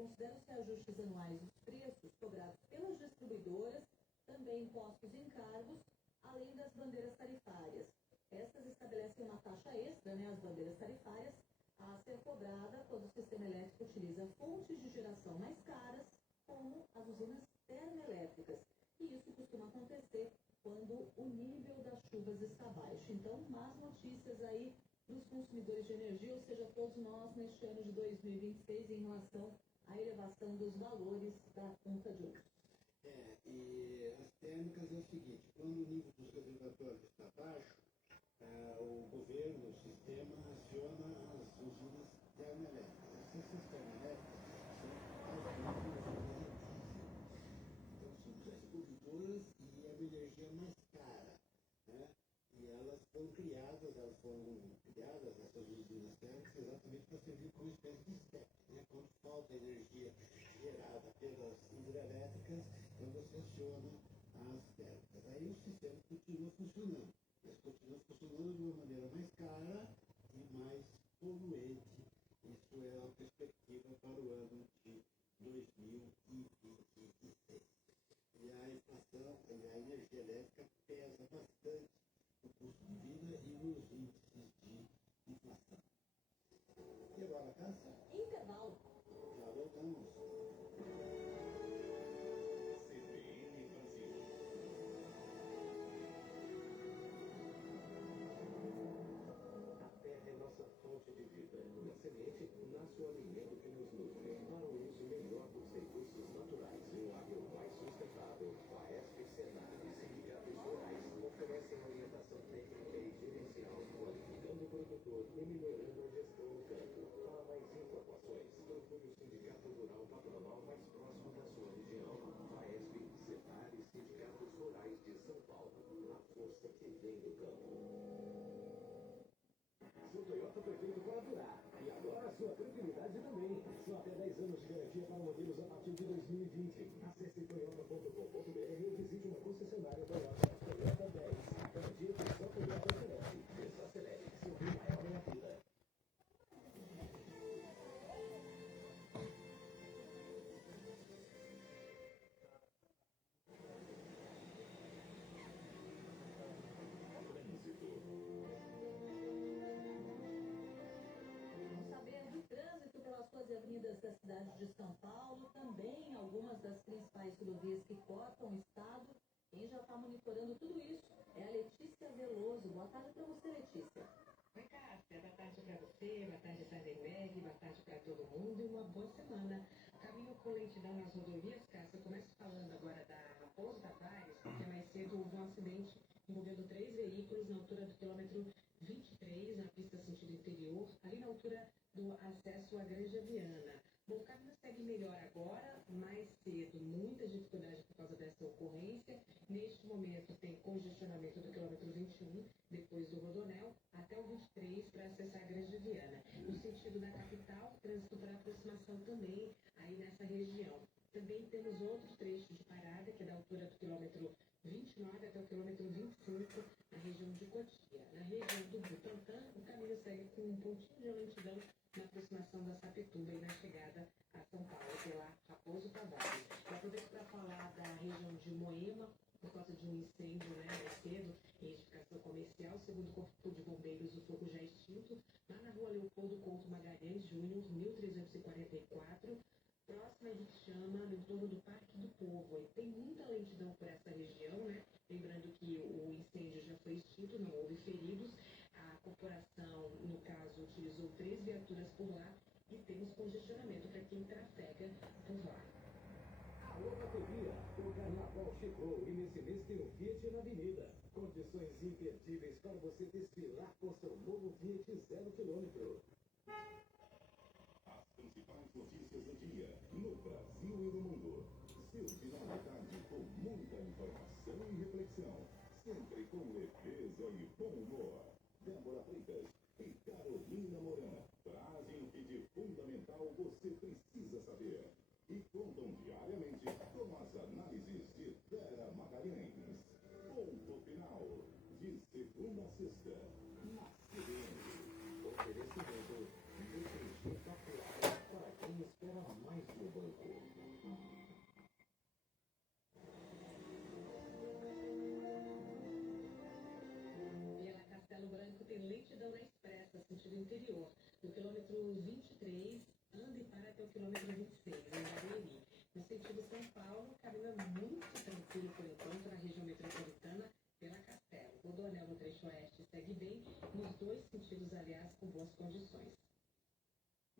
consideram-se ajustes anuais dos preços cobrados pelas distribuidoras, também impostos e encargos, além das bandeiras tarifárias. Essas estabelecem uma taxa extra, as bandeiras tarifárias, a ser cobrada quando o sistema elétrico utiliza fontes de geração mais caras, como as usinas termoelétricas. E isso costuma acontecer quando o nível das chuvas está baixo. Então, más notícias aí para os consumidores de energia, ou seja, todos nós neste ano de 2026 em relação à elevação dos valores da conta de luz. E as térmicas é o seguinte, quando o nível dos reservatórios está baixo, o governo, o sistema aciona as usinas termoelétricas. Essas termoelétricas são as usinas eletricistas. Então são as produtoras e a energia mais cara, né? E elas foram criadas, essas usinas térmicas, exatamente para servir como espécie de STEP, né? Quando falta energia gerada pelas hidrelétricas, então você aciona as térmicas. Aí o sistema continua funcionando, mas continua funcionando de uma maneira mais cara e mais poluente. Isso é a perspectiva para o ano de 2026. E a inflação, a energia elétrica pesa bastante no custo de vida e nos índices de inflação. E agora, Cássia? Intervalo. Já voltamos. CBN Brasil. A terra é nossa fonte de vida. Na semente, nasce o alimento que nos nutre. Para o uso melhor dos recursos naturais e um agro mais sustentável, a FAESP, Senar e sindicatos rurais oferecem orientação técnica e gerencial, qualificando o produtor e melhorando a gestão do campo. Para mais informações, procure o Sindicato Rural Patronal mais próximo da sua região. FAESP, Senar e sindicatos rurais de São Paulo. A força que vem do campo. Seu Toyota foi feito para durar. E agora a sua tranquilidade também. São até 10 anos de garantia para modelos a partir de 2020. Acesse toyota.com.br e visite uma concessionária Toyota. Toyota 10. A garantia que só Toyota oferece. Desacelere seu bem maior na vida. Vamos saber do trânsito pelas ruas e avenidas da cidade de São Paulo, também algumas das principais rodovias que cortam o estado. Quem já está monitorando tudo isso é a Letícia Veloso. Boa tarde para você, Letícia. Oi, Cássia. Boa tarde para você, boa tarde, Sardenberg, boa tarde para todo mundo e uma boa semana. Caminho com lentidão nas rodovias, Cássia. Eu começo falando agora da Raposo Tavares, porque mais cedo houve um acidente envolvendo 3 veículos na altura do quilômetro 23, na pista sentido interior, ali na altura do acesso à Granja Viana. Bom, o caminho segue melhor agora, mais cedo, muita dificuldade por causa dessa ocorrência. Neste momento tem congestionamento do quilômetro 21, depois do Rodonel, até o 23 para acessar a Granja Viana. No sentido da capital, trânsito para aproximação também aí nessa região. Também temos outro trecho de parada, que é da altura do quilômetro 29 até o quilômetro 25, na região de Cotia. Na região do Butantã, o caminho segue com um pontinho de lentidão na aproximação da Sapituba e na chegada a São Paulo pela Raposo Tavares. Eu aproveito para falar da região de Moema, por causa de um incêndio mais cedo em edificação comercial. Segundo o Corpo de Bombeiros, o fogo já é extinto, lá na rua Leopoldo Couto Magalhães Júnior, 1344, próxima a Rixama, no entorno do Parque do Povo. E tem muita lentidão por essa região, Lembrando que o incêndio já foi extinto, não houve feridos. A corporação, no caso, utilizou 3 viaturas por lá e temos congestionamento para quem trafega por lá. Alô, bateria! O carnaval chegou e nesse mês tem o Fiat na Avenida. Condições imperdíveis para você desfilar com seu novo Fiat 0 km. As principais notícias do dia, no Brasil e no mundo. Seu final de tarde com muita informação e reflexão. Sempre com leveza e bom humor. Débora Freitas e Carolina Moran trazem o que de fundamental você precisa saber. E contam diariamente com as análises de Vera Magalhães. Ponto final. De segunda a sexta, na CBN. Oferecimento de energia capilar para quem espera mais de um interior. No quilômetro 23, ande para até o quilômetro 26, em Barueri. No sentido São Paulo, o caminho é muito tranquilo por enquanto na região metropolitana pela Castelo. O Rodoanel no trecho oeste segue bem, nos dois sentidos, aliás, com boas condições.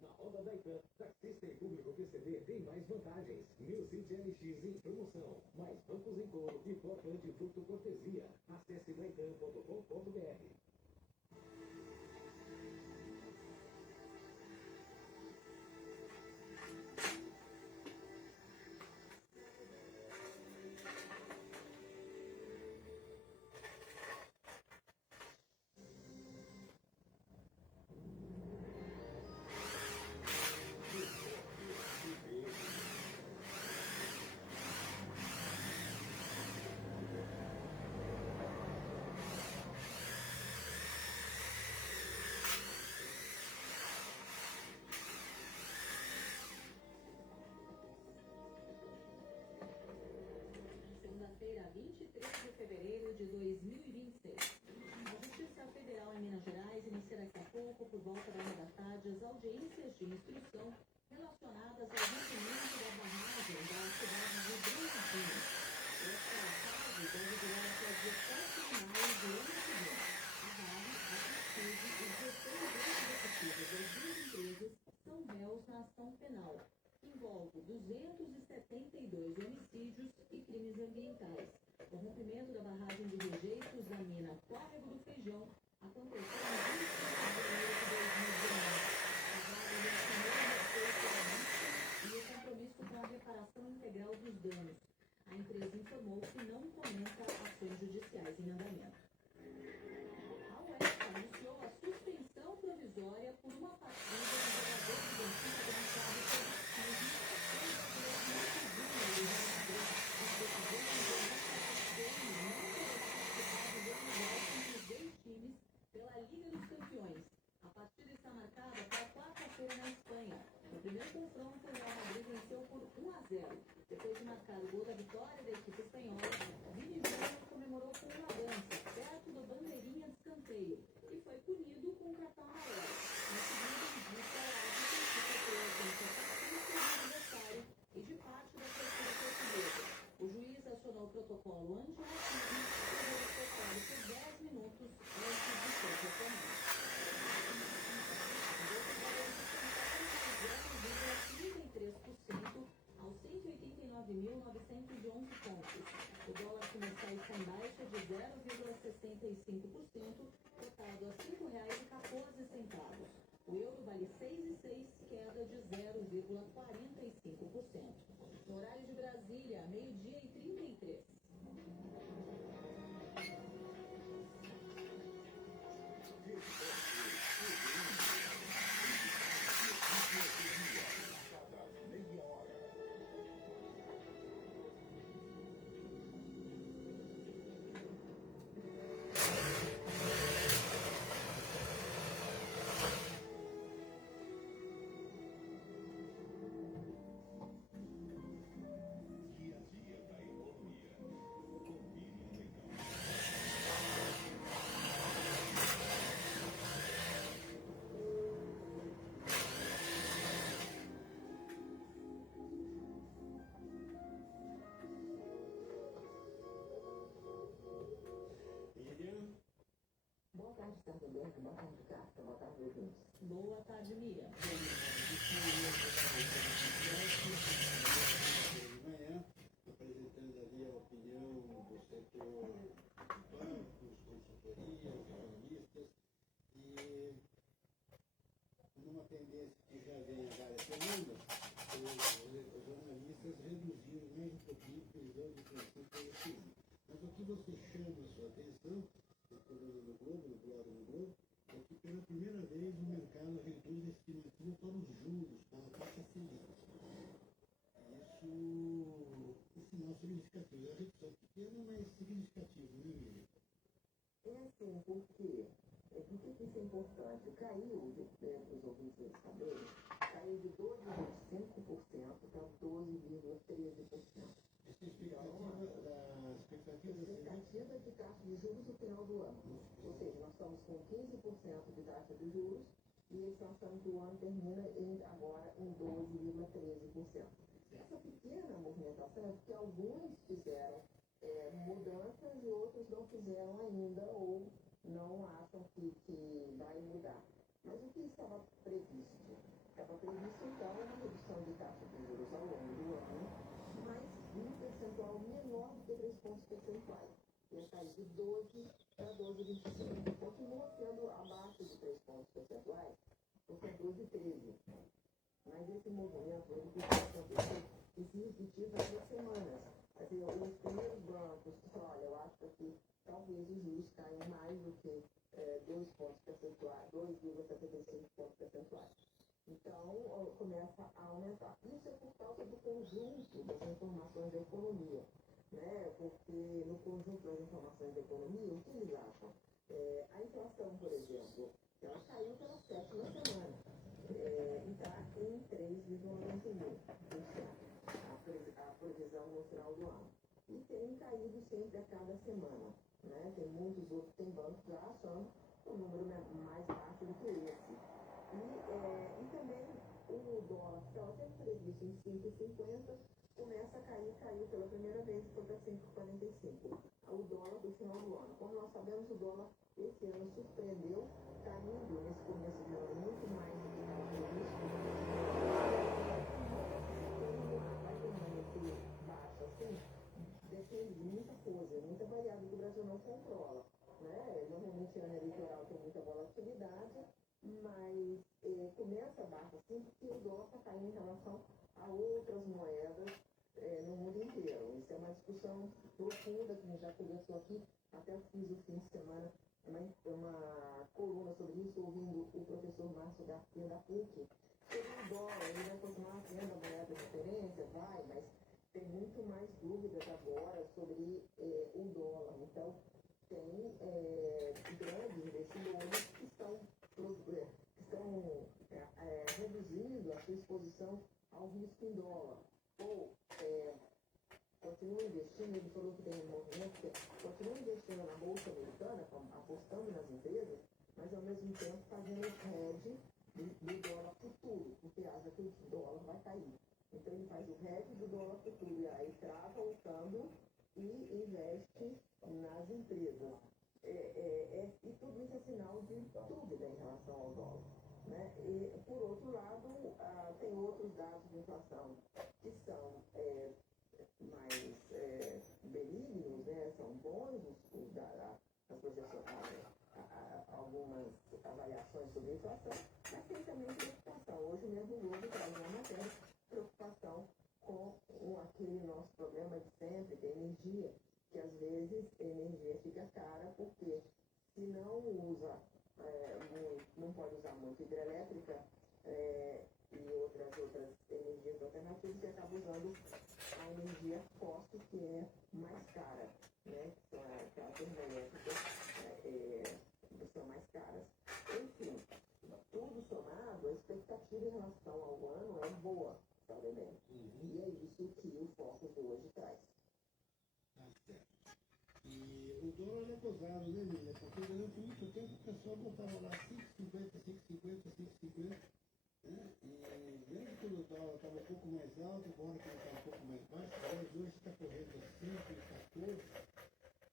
Na Honda Daikan, taxista em público PCD tem mais vantagens. Newcity LX em promoção. Mais bancos em couro e porta antifurto cortesia. Acesse daikan.com.br. Segunda-feira, 23 de fevereiro de 2026. A Justiça Federal em Minas Gerais inicia daqui a pouco, por volta da 1 da tarde, as audiências de instrução relacionadas ao rompimento da barragem da cidade de Brumadinho. Esta fase deve durar até o dia 7 de maio do ano que vem. A Vale, a Prestige e os gestores executivos das duas empresas são réus na ação penal, que envolve 272 homicídios e crimes ambientais. O rompimento da barragem de rejeitos da mina Córrego do Feijão aconteceu em 25 de janeiro de 2019. A Vale reassinou o respeito à vítima e o compromisso com a reparação integral dos danos. A empresa informou que não comenta ações judiciais em andamento. A UESP anunciou a suspensão provisória por uma partida do jogador de Benfica denunciado por pela Liga dos Campeões. A partida está marcada para quarta-feira na Espanha. No primeiro confronto, o Real Madrid venceu por 1-0. Depois de marcar o gol da vitória da equipe espanhola, Vini Júnior comemorou com uma dança perto do bandeirinha de escanteio e foi punido com um cartão amarelo. No segundo, disse ao árbitro que sofreu a ausência pacífica do adversário e de parte da torcida portuguesa. O juiz acionou o protocolo anti-racismo e deu o protocolo por 10 minutos antes de ser retomado. Aos 189.911 pontos. O dólar comercial está em baixa de 0,65%, cotado a R$ 5,14. O euro vale 6,06, queda de 0,45%. No horário de Brasília, 12h33. Boa tarde, Sardenberg. Boa tarde, Carta. Boa tarde, ouvintes. Boa tarde, Miriam. De manhã, apresentando ali a opinião do setor de bancos, consultoria, economistas, e numa tendência que já vem há várias semanas, os jornalistas reduziram mais um pouquinho a previsão de crescimento positivo. Mas o que você chama a sua atenção, no programa do Globo, no blog do Globo, é que pela primeira vez o mercado reduz a estimativa para os juros, para a taxa Selic. Isso um sinal significativo. É uma redução pequena, mas significativa, né, Miriam? É assim, porque por que isso é importante? Caiu, para os ouvintes saberem, caiu de 12,5% para 12,13%. Essa expectativa de taxa de juros no final do ano. Ou seja, nós estamos com 15% de taxa de juros e eles estão achando que o ano termina agora em 12,13%. Essa pequena movimentação é porque alguns fizeram mudanças e outros não fizeram ainda ou não acham que vai mudar. Mas o que estava previsto? Estava previsto, então, uma redução de taxa de juros ao longo do ano, mas um percentual menor do que 3 pontos percentuais. Ia sair de 12 para 12,25. Continua sendo abaixo de 3 pontos percentuais, porque é 12,13. Mas esse movimento ele precisa acontecer e se repetir várias semanas. Assim, os primeiros bancos falaram, olha, eu acho que talvez os juros caiam mais do que 2 pontos percentuais, 2,75 pontos percentuais. Então, começa a aumentar. Isso é por causa do conjunto das informações da economia, né? Porque no conjunto das informações da economia, o que eles acham? A inflação, por exemplo, ela caiu pela 7ª semana e está em 3,91%, a previsão no final do ano. E tem caído sempre a cada semana, né? Tem muitos outros, tem bancos já achando um número mais baixo do que esse. E também o dólar, que estava sempre previsto em 5,50, começa a cair, caiu pela primeira vez e foi para 5,45. O dólar do final do ano. Como nós sabemos, o dólar esse ano surpreendeu, caindo nesse começo de ano muito mais do que estava previsto. Vai permanecer baixo assim, depende de muita coisa, muita variável que o Brasil não controla. Né? Normalmente, ano eleitoral tem muita volatilidade, mas começa baixo assim porque o dólar está caindo em relação a outras moedas no mundo inteiro. Isso é uma discussão profunda que a gente já começou aqui, até fiz o fim de semana uma coluna sobre isso, ouvindo o professor Márcio Garcia da PUC, sobre o dólar. Ele vai continuar sendo a moeda de referência, vai, mas tem muito mais dúvidas agora sobre o dólar. Então, tem grandes investidores que estão reduzindo a sua exposição ao risco em dólar. Ou continua investindo, ele falou que tem um movimento, continua investindo na Bolsa Americana, apostando nas empresas, mas ao mesmo tempo fazendo hedge do dólar futuro, porque acha que o dólar vai cair. Então ele faz o hedge do dólar futuro, e aí trava o câmbio e investe nas empresas. E tudo isso é sinal de dúvida em relação ao dólar. Né? E, por outro lado, tem outros dados de inflação que são mais benignos, né? São bons, as projeções, algumas avaliações sobre a inflação, mas tem também preocupação. Hoje mesmo o Globo traz uma matéria, preocupação com aquele nosso problema de sempre, de energia, que às vezes a energia fica cara porque se não usa não pode usar muito hidrelétrica e outras energias alternativas, que acaba usando a energia fóssil, que é mais cara, né? Que são aquelas termoelétricas são mais caras. Enfim, tudo somado, a expectativa em relação ao ano é boa, sabe bem? E é isso que o foco de hoje traz. Tá certo. E o dólar é gozado, né, Lília? Porque durante muito tempo o pessoal botava lá 5,50, 5,50, 5,50, né? E mesmo quando o dólar estava um pouco mais alto, agora que ele está um pouco mais baixo, mas hoje está correndo 5,14,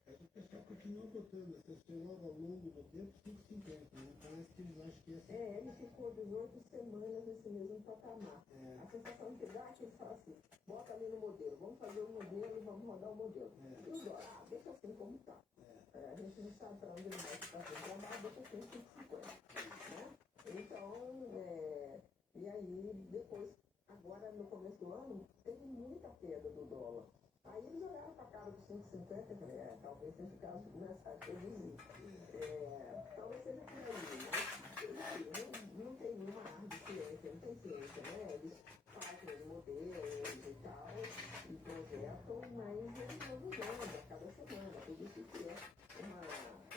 mas o pessoal continua botando, você logo ao longo do tempo 5,50, né? Parece que eles acham que é assim. Ele ficou 18 semanas nesse mesmo patamar. A sensação que dá é que eles falam assim, bota ali no modelo, vamos fazer o modelo e vamos rodar o modelo. E o dólar, deixa assim como está. A gente não sabe para onde ele vai ficar assim, então deixa assim 5,50. Né? Então, e aí depois, agora no começo do ano, teve muita queda do dólar. Aí eles olharam para a cara dos 5,50 e falaram, talvez seja o caso de começar a reduzir. Talvez seja por aí, mas não tem nenhuma arte de ciência, não tem ciência, né? Eles fazem os modelos e tal, e projetam, mas eles vão mudando a cada semana. Tudo isso que é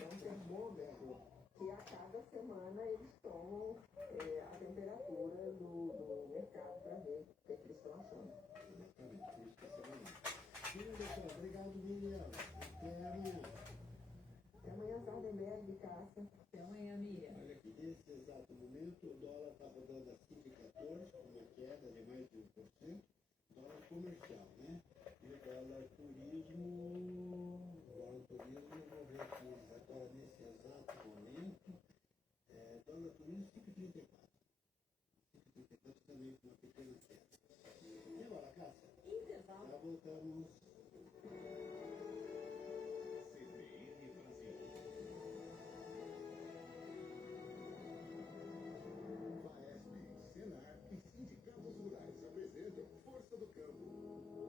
um termômetro que a cada semana eles tomam a temperatura do mercado para ver o que eles estão achando. Exatamente, isso que é semana. Doutor, obrigado, Miriam. Até amanhã. Até amanhã, Sardenberg, Cássia. Até amanhã, Miriam. Olha que desses exato momento, o dólar está rodando a 5,14, com uma queda de mais de 1%, dólar comercial, né? E o dólar turismo, vou ver aqui agora nesse exato momento, dólar turismo 5,34. 5,34 também com uma pequena queda. E agora, Cássia? Intervalo. Já voltamos. CBN Brasil. FAESP, Senar e sindicatos rurais apresentam Força do Campo.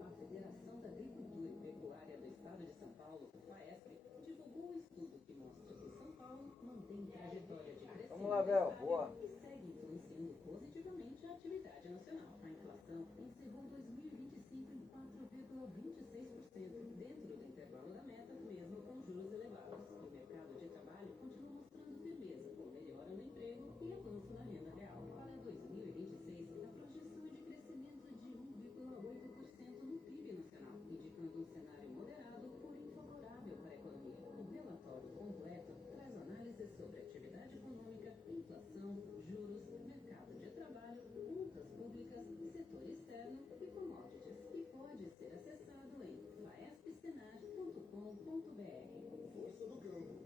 A Federação da Agricultura e Pecuária do Estado de São Paulo, FAESP, divulgou um estudo que mostra que São Paulo mantém trajetória de crescimento Vamos lá, Bel, boa. e segue influenciando positivamente a atividade nacional. A inflação encerrou 2025 em 4,26%, dentro do intervalo da meta, mesmo com juros elevados. O mercado de trabalho continua mostrando firmeza, com melhora no emprego e avanço na renda real. Para 2026, a projeção é de crescimento de 1,8% no PIB nacional, indicando um cenário moderado, porém favorável para a economia. O relatório completo traz análises sobre atividade econômica, inflação, juros, mercado de trabalho, contas públicas, setor externo e commodities, e pode ser acessado em faespsenar.com.br. Força do Campo,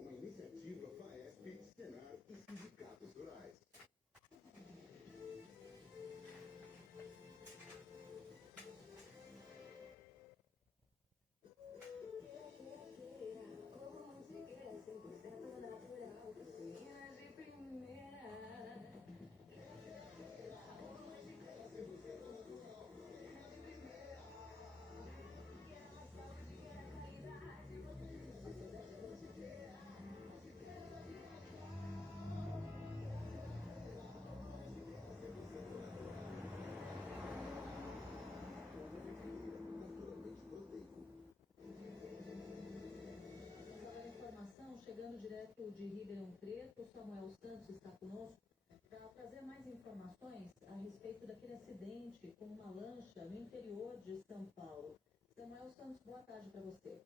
uma iniciativa FAESP, Senar e sindicatos rurais. Como música é 100% natural, cozinha de primeira. Naturalmente proteico. Agora a informação chegando direto de Ribeirão Preto, Samuel Santos está conosco para trazer mais informações a respeito daquele acidente com uma lancha no interior de São Paulo. Samuel Santos, boa tarde para você.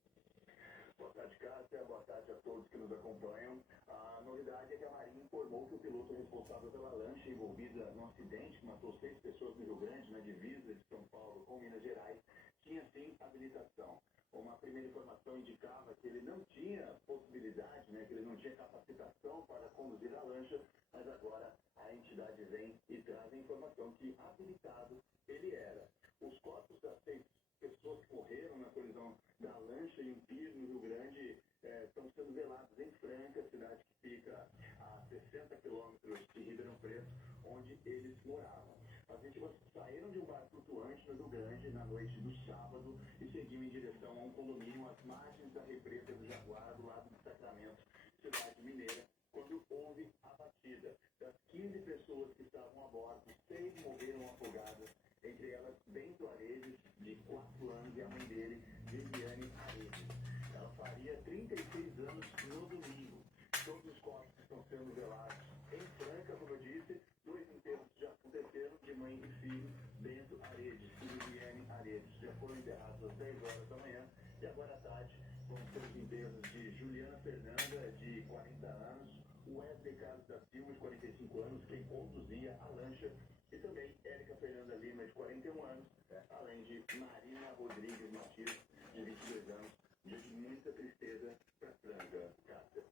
Boa tarde, Cássia. Boa tarde a todos que nos acompanham. A novidade é que a Marinha informou que o piloto responsável pela lancha envolvida no acidente, que matou 6 pessoas no Rio Grande, na divisa de São Paulo com Minas Gerais, tinha sim habilitação. Uma primeira informação indicava que ele não tinha possibilidade, que ele não tinha capacitação para conduzir a lancha, mas agora a entidade vem e traz a informação que habilitado ele era. Os corpos das 6 pessoas que morreram na colisão da lancha em um pier no Rio Grande estão sendo velados em Franca, cidade que fica a 60 quilômetros de Ribeirão Preto, onde eles moravam. As vítimas saíram de um bar flutuante no Rio Grande na noite do sábado e seguiam em direção a um condomínio às margens da represa do Jaguar, do lado de Sacramento, cidade mineira, quando houve a batida. Das 15 pessoas que estavam a bordo, 6 morreram afogadas, entre elas Bento Aredes, de 4 anos, e a mãe dele, Viviane Aredes. Ela faria 36 anos no domingo. Todos os corpos estão sendo velados em Franca, como eu disse. 2 enterros já aconteceram, de mãe e filho, Bento Aredes e Viviane Aredes. Já foram enterrados às 10 horas da manhã e agora à tarde vão ser os enterros de Juliana Fernanda, de 40 anos, Wesley Carlos da Silva, de 45 anos, quem conduzia a lancha, e também Érica Fernanda Lima, de 41 anos, além de Marina Rodrigues Matias, de 22 anos. Dia de muita tristeza para Franca, Cássia.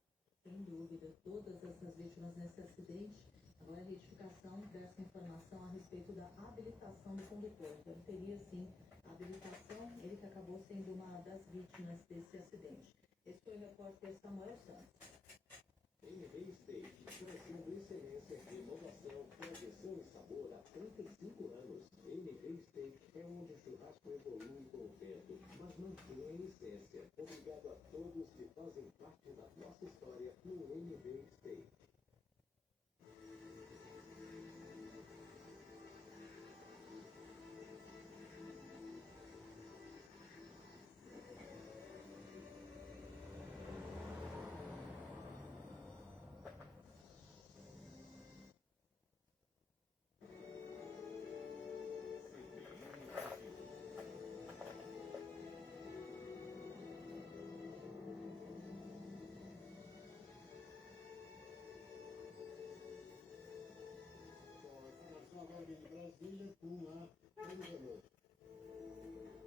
Sem dúvida, todas essas vítimas nesse acidente. Agora a retificação dessa informação a respeito da habilitação do condutor. Então, teria sim habilitação, ele que acabou sendo uma das vítimas desse acidente. Esse foi o repórter Samuel Santos. NV Steak, trazendo excelência, inovação, tradição e sabor há 35 anos. NV Steak é onde o churrasco evolui com o tempo, mas mantém a essência. Obrigado a todos que fazem parte da nossa história no NV Steak. de Brasília com a Ana Veloso.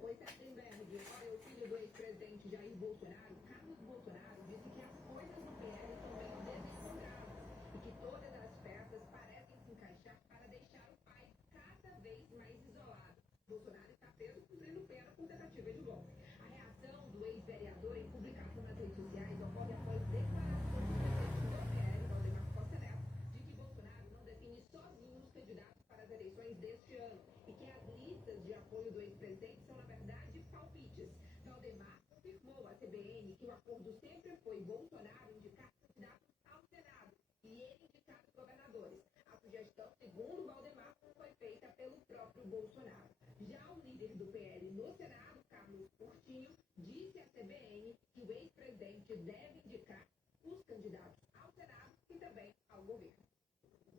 Oi, Sardenberg. Olha, o filho do ex-presidente Jair Bolsonaro, Carlos Bolsonaro, disse que as coisas do PL são bem desencontradas e que todas as peças parecem se encaixar para deixar o país cada vez mais isolado. Bolsonaro está preso cumprindo pena por tentativa de golpe. A reação do ex-vereador em publicação nas redes sociais ocorre após declarações do presidente do PL, Valdemar Costa Neto, de que Bolsonaro não define sozinho os candidatos para as eleições deste ano e que as listas de apoio do ex-presidente são, na verdade, palpites. Valdemar confirmou à CBN que o acordo sempre foi Bolsonaro indicar candidatos ao Senado e ele indicar os governadores. A sugestão, segundo Valdemar, foi feita pelo próprio Bolsonaro. Já o líder do PL no Senado, Carlos Portinho, disse à CBN que o ex-presidente deve indicar os candidatos ao Senado e também ao governo.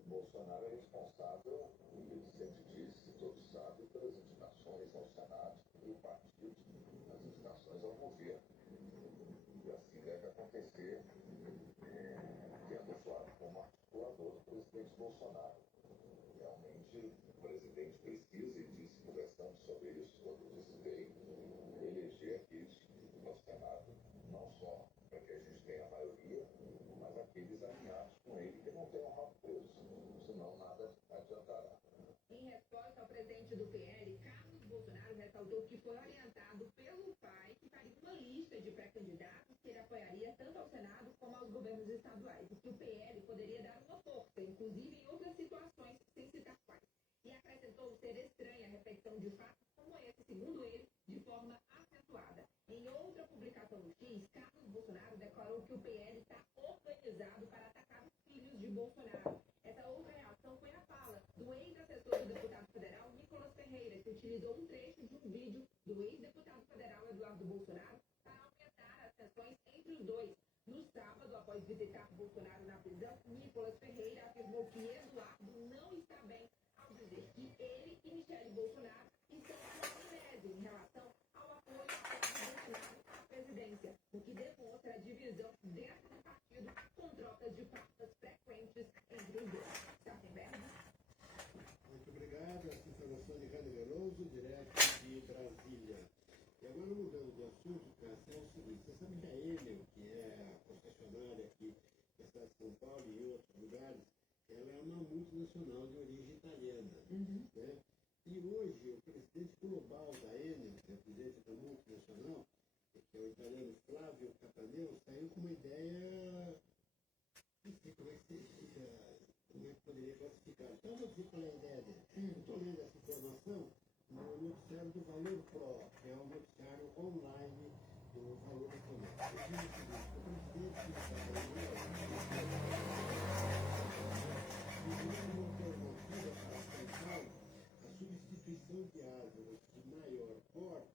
Bolsonaro é responsável, ele sempre disse, todos sabem, pelas indicações ao Senado e o partido, as indicações ao governo. E assim deve acontecer, tendo Flávio como articulador do presidente Bolsonaro. Realmente, o presidente precisa, e disse, conversando sobre isso, quando decidei eleger aqueles no Senado, não só para que a gente tenha a maioria, mas aqueles alinhados com ele que não tenham rabo preso, senão nada adiantará. Em resposta ao presidente do PL, Carlos Bolsonaro ressaltou que foi orientado pelo pai que faria uma lista de pré-candidatos que ele apoiaria tanto ao Senado como aos governos estaduais e que o PL poderia dar uma força, inclusive em outras situações, sem citar quais. E acrescentou ser estranha a repetição de fatos como esse, segundo ele, de forma acentuada. Em outra publicação no X, Carlos Bolsonaro declarou que o PL está organizado para atacar os filhos de Bolsonaro. Essa outra reação foi a fala do ex-assessor do deputado federal Nicolas Ferreira, que utilizou um trecho de um vídeo do ex-deputado federal Eduardo Bolsonaro para aumentar as tensões entre os dois. No sábado, após visitar Bolsonaro na prisão, Nicolas Ferreira afirmou que Eduardo não está bem ao dizer que ele e Michele Bolsonaro estão em tese em relação ao apoio a Bolsonaro à presidência, o que demonstra a divisão dentro do partido com trocas de pastas frequentes entre os dois. Sardenberg. Muito obrigado. Essa informação de Ana Veloso, direto de Brasília. E agora, mudando de assunto, Cássia, é o seguinte: você sabe que a Enel, que é a concessionária aqui da cidade de São Paulo e em outros lugares, ela é uma multinacional de origem italiana. Né? E hoje, o presidente global da Enel, que é o presidente da multinacional, que é o italiano Flávio Cataneo, saiu com uma ideia, não sei como é que poderia classificar. Então, eu vou dizer qual é a ideia dele. Eu estou lendo essa informação no noticiário do Valor Pro, que é o noticiário online do Valor Econômico. Ele diz o seguinte: o presidente da Enel uma alternativa para São Paulo a substituição de árvores de maior porte,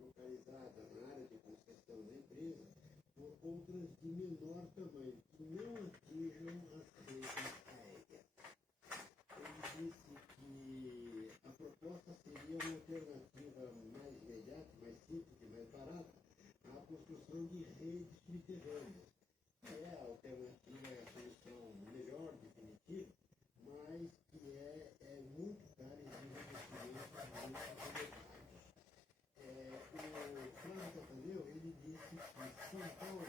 localizada na área de concessão da empresa, por outras de menor tamanho, que não atinjam as redes aéreas. Ele disse que a proposta seria uma alternativa mais imediata, mais simples e mais barata à construção de redes subterrâneas. É a alternativa, é a solução melhor, definitiva, mas que é muito cara e exige investimentos muito elevados. O Flávio Cataneo, ele disse que São Paulo é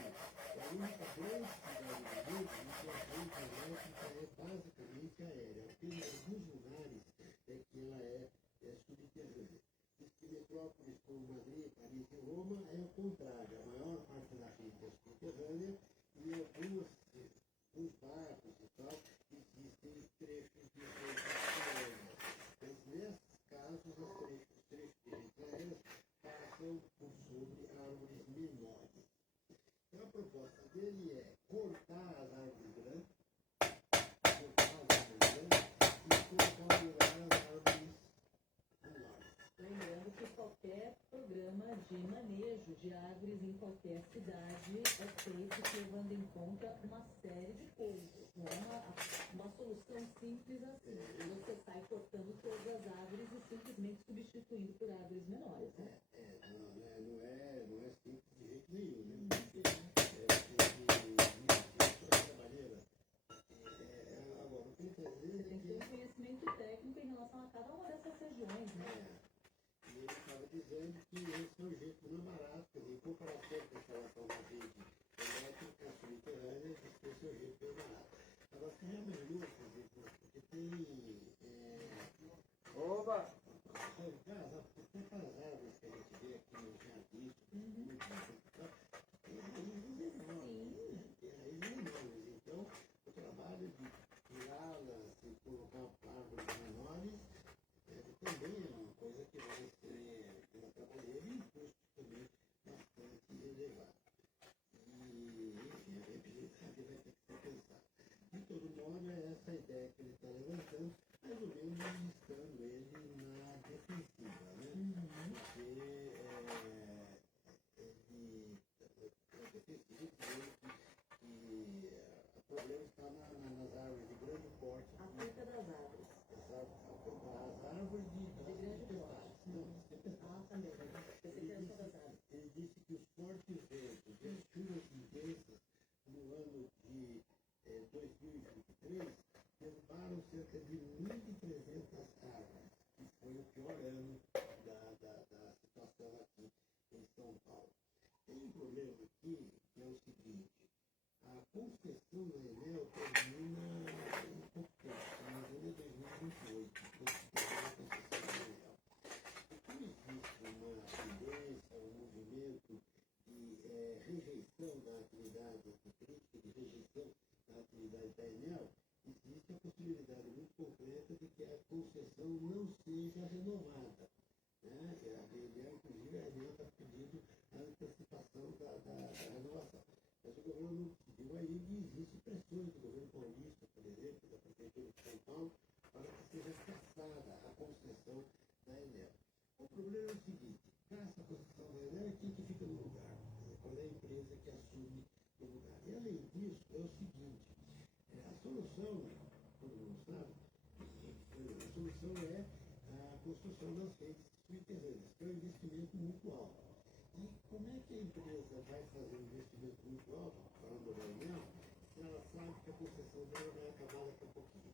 a única grande cidade do mundo em que a rede elétrica é basicamente aérea. Apenas em alguns lugares é que ela é subterrânea. Diz que metrópoles como Madrid, Paris e Roma é o contrário. A maior parte da rede é subterrânea e alguns bairros e tal existem trechos de redes aéreas. Mas nesses casos, os trechos de redes aéreas passam por sobre árvores menores. Então, a proposta dele é cortar as árvores grandes e colocar no lugar as árvores menores. Lembrando que qualquer programa de manejo de árvores em qualquer cidade é feito levando em conta uma série de coisas. Não é uma solução simples assim. Você sai cortando todas as árvores e simplesmente substituindo por árvores menores. Né? Não é simples de jeito nenhum. Né? Agora, o que ele quer dizer Você tem que ter um conhecimento técnico em relação regiões, né? E ele estava dizendo que esse é o jeito mais barato, quer dizer, em comparação com a instalação da rede elétrica subterrânea, esse é o jeito mais barato. Agora, você já imaginou, quer dizer, porque tem... Oba! Tem aquelas árvores que a gente vê aqui no jardim, muito tal, tem raízes enormes, tem raízes enormes. Então, o trabalho de tirá-las e colocar árvores menores também é uma coisa que vai ser pela trabalheira e um custo também bastante elevado. E, enfim, a viabilidade vai ter que ser pensada. De todo modo, é essa ideia que ele está levantando, mais ou menos estando ele na defensiva, né? Porque ele na defensiva dizendo que o problema está nas árvores de grande porte. A perca das árvores. As árvores de grande porte. Não, também. ele disse que os fortes ventos e as chuvas intensas no ano de 2023 derrubaram cerca de 1.300 árvores, que foi o pior ano da situação aqui em São Paulo. Tem um problema aqui, que é o seguinte, a concessão da Enel termina em pouco tempo, mas ainda é 2028, quando se termina a concessão da Enel. E como existe uma tendência, um movimento de rejeição da atividade, de crítica de rejeição da atividade da Enel, existe a possibilidade muito concreta de que a concessão não seja renovada. Né? A Enel, inclusive, a Enel está pedindo a antecipação da renovação. Mas o governo não decidiu ainda e existem pressões do governo paulista, por exemplo, da Prefeitura de São Paulo, para que seja cassada a concessão da Enel. O problema é o seguinte, caça a concessão da Enel, quem que fica no lugar? Qual é a empresa que assume o lugar? E além disso, é o seguinte, a solução, todo mundo sabe, a solução é a construção das redes subterrâneas, que é um investimento muito alto. E como é que a empresa vai fazer um investimento muito alto, falando da Enel, se ela sabe que a concessão dela vai acabar daqui a pouquinho?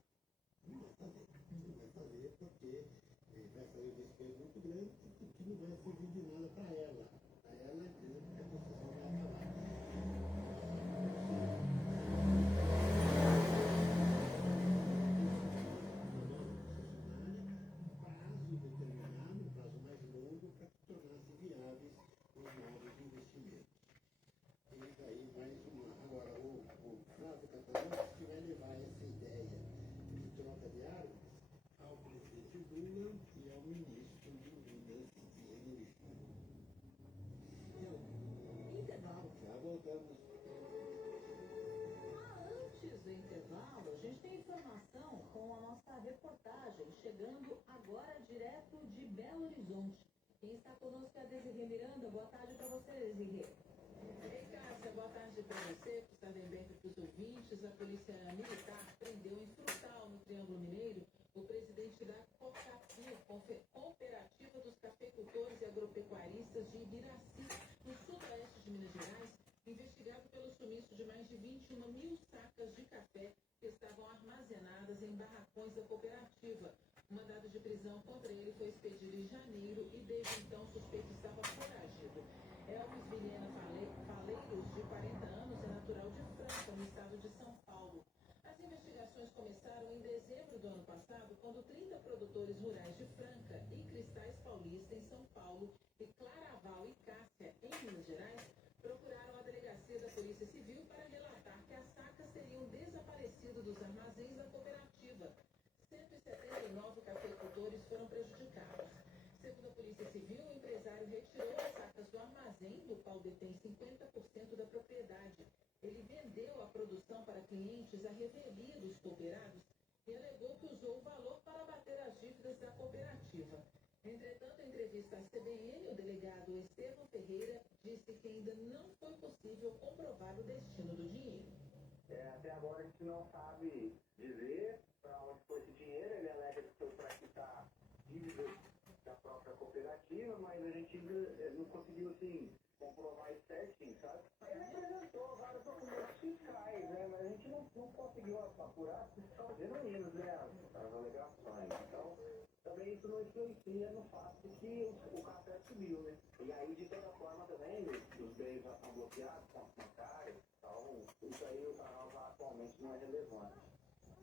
Não vai fazer. Não vai fazer porque vai fazer um investimento muito grande e que não vai servir de nada para ela. Para ela, a empresa, porque a concessão vai acabar. Prazo determinado, um prazo mais longo, para que tornasse viáveis os novos investimentos. E daí mais uma. Agora, o Flávio Catanhos que vai levar essa ideia de troca de árvores ao presidente Lula e ao ministro de Minas e Energia. Intervalo. Já voltamos. Antes do intervalo, a gente tem informação com a nossa reportagem, chegando agora direto de Belo Horizonte. Quem está conosco é a Desirê Miranda. Boa tarde para você, Desirê. Ei, Cássia, boa tarde para você, para o Sardenberg e para os ouvintes. A Polícia Militar prendeu em Frutal, no Triângulo Mineiro, o presidente da Cooperativa dos Cafeicultores e Agropecuaristas de Ibiraci, no sudoeste de Minas Gerais, investigado pelo sumiço de mais de 21 mil sacas de café que estavam armazenadas em barracões da cooperativa. O mandado de prisão contra ele foi expedido em janeiro e desde então o suspeito estava foragido. Elvis Vilhena Faleiros, de 40 anos, é natural de Franca, no estado de São Paulo. As investigações começaram em dezembro do ano passado, quando 30 produtores rurais de Franca e Cristais Paulista, em São Paulo, e Claraval e Cássia, em Minas Gerais, procuraram a delegacia da Polícia Civil para relatar que as sacas teriam desaparecido dos armazéns da cooperativa. 179 cafeicultores foram prejudicados. Segundo a Polícia Civil, o empresário retirou as sacas do armazém, do qual detém 50% da propriedade. Ele vendeu a produção para clientes à revelia dos cooperados e alegou que usou o valor para abater as dívidas da cooperativa. Entretanto, em entrevista à CBN, o delegado Estevão Ferreira disse que ainda não foi possível comprovar o destino do dinheiro. Até agora a gente não sabe dizer para onde foi esse dinheiro. Ele alega que foi para quitar dívidas da própria cooperativa, mas a gente ainda não conseguiu, assim, comprovar isso certinho, sabe? Ele apresentou vários documentos fiscais, né? Mas a gente não conseguiu apurar se são genuínos, né? As alegações. Então, também isso não influencia no fato de que o café subiu, né? E aí, de toda forma, também, os bens já estão bloqueados, contas bancárias, então, isso aí o canal já atualmente não é relevante.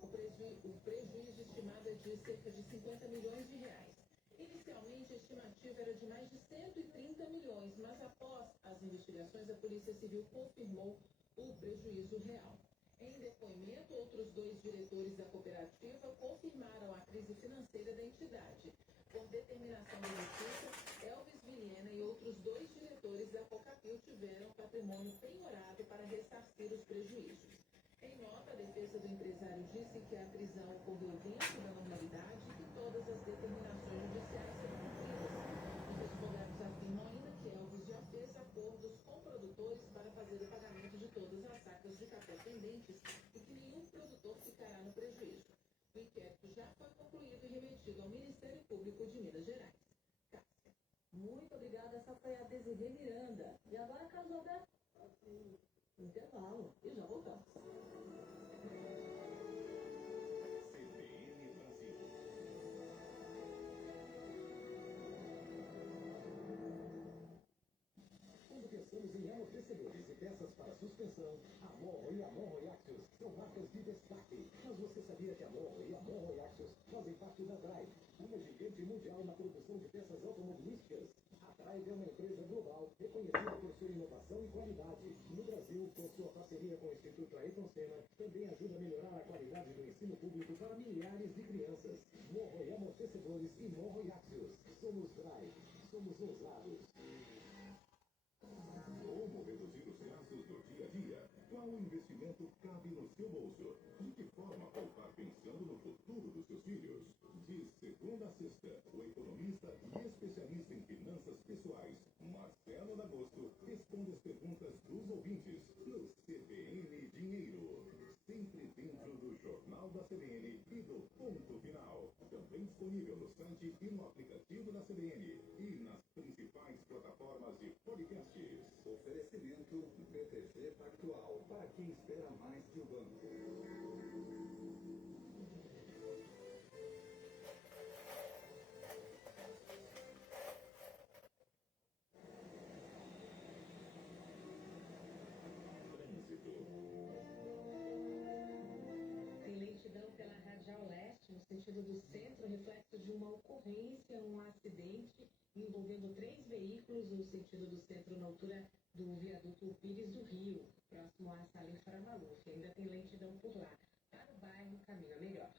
O prejuízo estimado é de cerca de 50 milhões de reais. Inicialmente, a estimativa era de mais de 130 milhões, mas após as investigações, a Polícia Civil confirmou o prejuízo real. Em depoimento, outros 2 diretores da cooperativa confirmaram a crise financeira da entidade. Por determinação da Justiça, Elvis Vilhena e outros 2 diretores da Focapil tiveram patrimônio penhorado para ressarcir os prejuízos. Em nota, a defesa do empresário disse que a prisão ocorreu dentro da normalidade e que todas as determinações judiciais serão cumpridas. Os advogados afirmam ainda que Elvis já fez acordos com produtores para fazer o pagamento de todas as sacas de café pendentes e que nenhum produtor ficará no prejuízo. O inquérito já foi concluído e remetido ao Ministério Público de Minas Gerais. Cássia. Muito obrigada, essa foi a Desirê Miranda. E agora, Carlos Alberto? Intervalo. E já voltamos. CBN Brasil. Quando pensamos em amortecedores e peças para suspensão, a Morro e a Morro Axis são marcas de destaque. Mas você sabia que a Morro e a Morro Axis fazem parte da Drive, uma gigante mundial na produção de peças automobilísticas? A Drive é uma empresa global reconhecida por sua inovação e qualidade. No Brasil, com sua parceria com o Instituto Ayrton Senna, também ajuda a melhorar a qualidade do ensino público para milhares de crianças. Morro e amortecedores e Morro e Axios. Somos Drive. Somos ousados. Como reduzir os gastos do dia a dia? Qual investimento cabe no seu bolso? De que forma poupar pensando no futuro dos seus filhos? De segunda a sexta, o economista e especialista em finanças pessoais, Marcelo D'Agosto, responde as perguntas dos ouvintes no CBN Dinheiro. Sempre dentro do Jornal da CBN e do Ponto Final. Também disponível no site e no aplicativo da CBN e nas principais plataformas de podcasts. Oferecimento BTG Pactual, para quem espera mais que o banco. Tem lentidão pela Radial Leste, no sentido do centro, reflexo de uma ocorrência, um acidente envolvendo 3 veículos no sentido do centro, na altura do viaduto Pires do Rio, próximo a Salim Faramaluf. Ainda tem lentidão por lá. Para o bairro, caminho é melhor.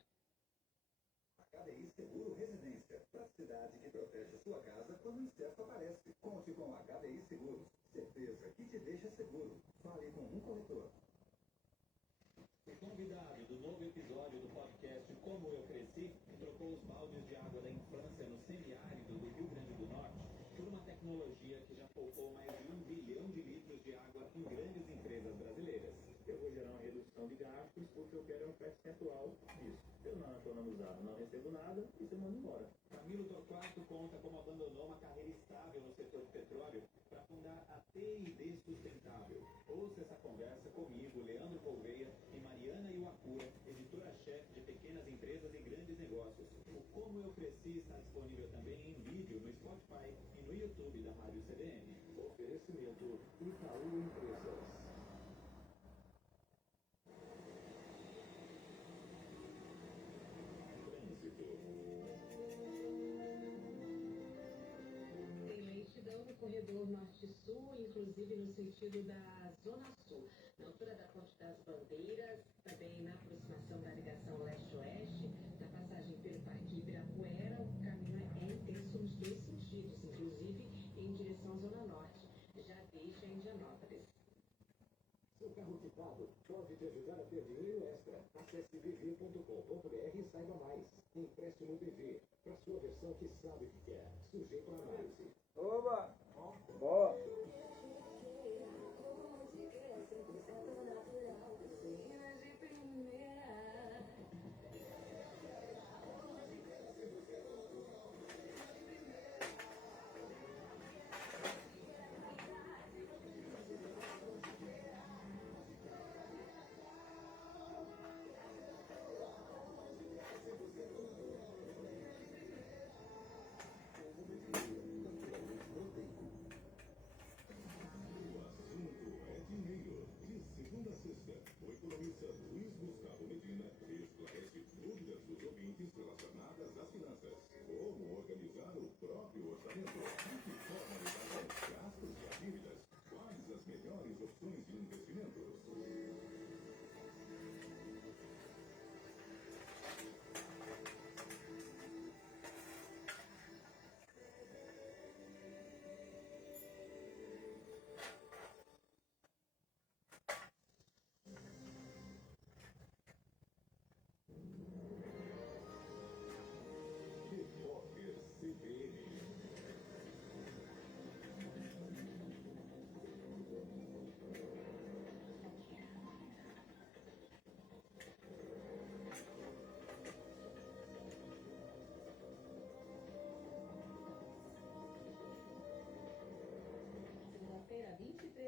A KDI Seguro Residência, praticidade que protege sua casa quando o inseto aparece. Conte com a KDI Seguros, certeza que te deixa seguro. Fale com um corretor. O convidado do novo episódio do podcast Como Eu Cresci, que trocou os baldes de água da infância no semiárido do Rio Grande do Norte por uma tecnologia que já poupou mais de 1 bilhão de litros de água em grandes empresas brasileiras. Eu vou gerar uma redução de gastos porque eu quero um percentual disso. Se eu não economizar, não recebo nada e você manda embora. Camilo Torquato conta como abandonou uma carreira estável no setor de petróleo para fundar a T&D Sustentável. Ouça essa conversa comigo, Leandro Gouveia e Mariana Iwakura, editora-chefe de pequenas empresas e grandes negócios. O Como Eu Cresci está disponível também em vídeo no Spotify e no YouTube da Rádio CBN. Oferecimento Itaú Empresas. Tem lentidão no corredor norte-sul, inclusive no sentido da Zona Sul. Na altura da Ponte das Bandeiras, também na aproximação da ligação leste-oeste, na passagem pelo Parque Ibirapuera, o caminho é intenso nos 2 sentidos, inclusive em direção à Zona Norte. Já deixa em Indianópolis. Seu carro quitado pode te ajudar a ter dinheiro extra. Acesse bv.com.br e saiba mais. Empréstimo BV, para sua versão que sabe o que quer. Sujeito a análise. Oba! Boa!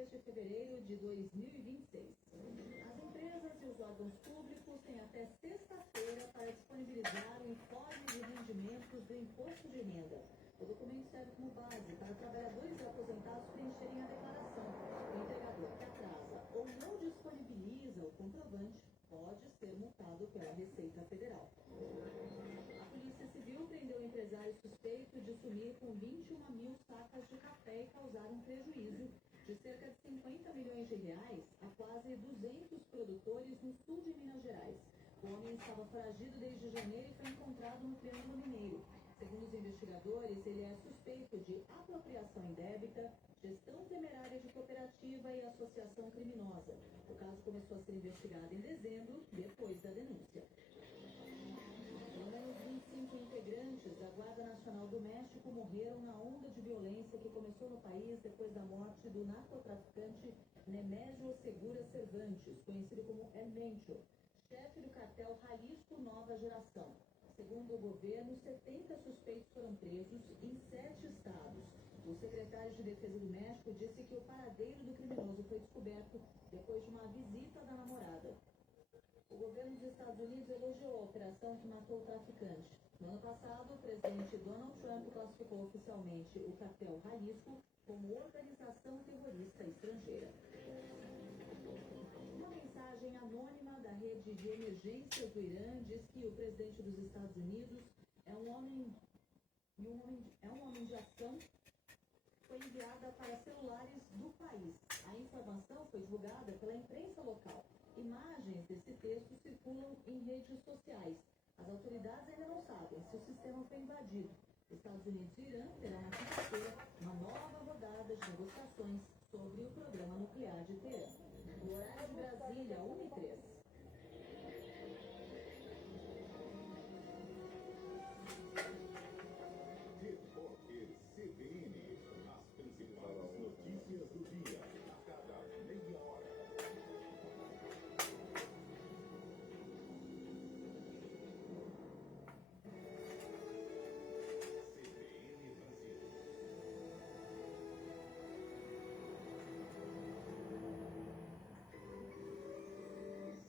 23 de fevereiro de 2026. As empresas e os órgãos públicos têm até sexta-feira para disponibilizar o informe de rendimentos do imposto de renda. O documento serve como base para trabalhadores e aposentados preencherem a declaração. O empregador que atrasa ou não disponibiliza o comprovante pode ser multado pela Receita Federal. A Polícia Civil prendeu um empresário suspeito de sumir com 21 mil sacas de café e causar um prejuízo de cerca de 50 milhões de reais a quase 200 produtores no sul de Minas Gerais. O homem estava foragido desde janeiro e foi encontrado no Triângulo Mineiro. Segundo os investigadores, ele é suspeito de apropriação indébita, gestão temerária de cooperativa e associação criminosa. O caso começou a ser investigado em dezembro, depois da denúncia. Pelo menos 25 integrantes da Guarda Nacional do México morreram na onda de violência que começou no país depois da morte do narcotraficante Nemésio Segura Cervantes, conhecido como El Mencho, chefe do cartel Jalisco Nova Geração. Segundo o governo, 70 suspeitos foram presos em 7 estados. O secretário de Defesa do México disse que o paradeiro do criminoso foi descoberto depois de uma visita da namorada. O governo dos Estados Unidos elogiou a operação que matou o traficante. No ano passado, o presidente Donald Trump classificou oficialmente o cartel Jalisco como organização terrorista estrangeira. Uma mensagem anônima da rede de emergências do Irã diz que o presidente dos Estados Unidos é um homem de ação foi enviada para celulares do país. A informação foi divulgada pela imprensa local. Imagens desse texto circulam em redes sociais. As autoridades ainda não sabem se o sistema foi invadido. Estados Unidos e Irã terão na quinta-feira uma nova rodada de negociações sobre o programa nuclear de Teherã. No horário de Brasília, 1h03. Repórter CBN. As principais notícias do dia, a cada meia hora. CBN Brasil.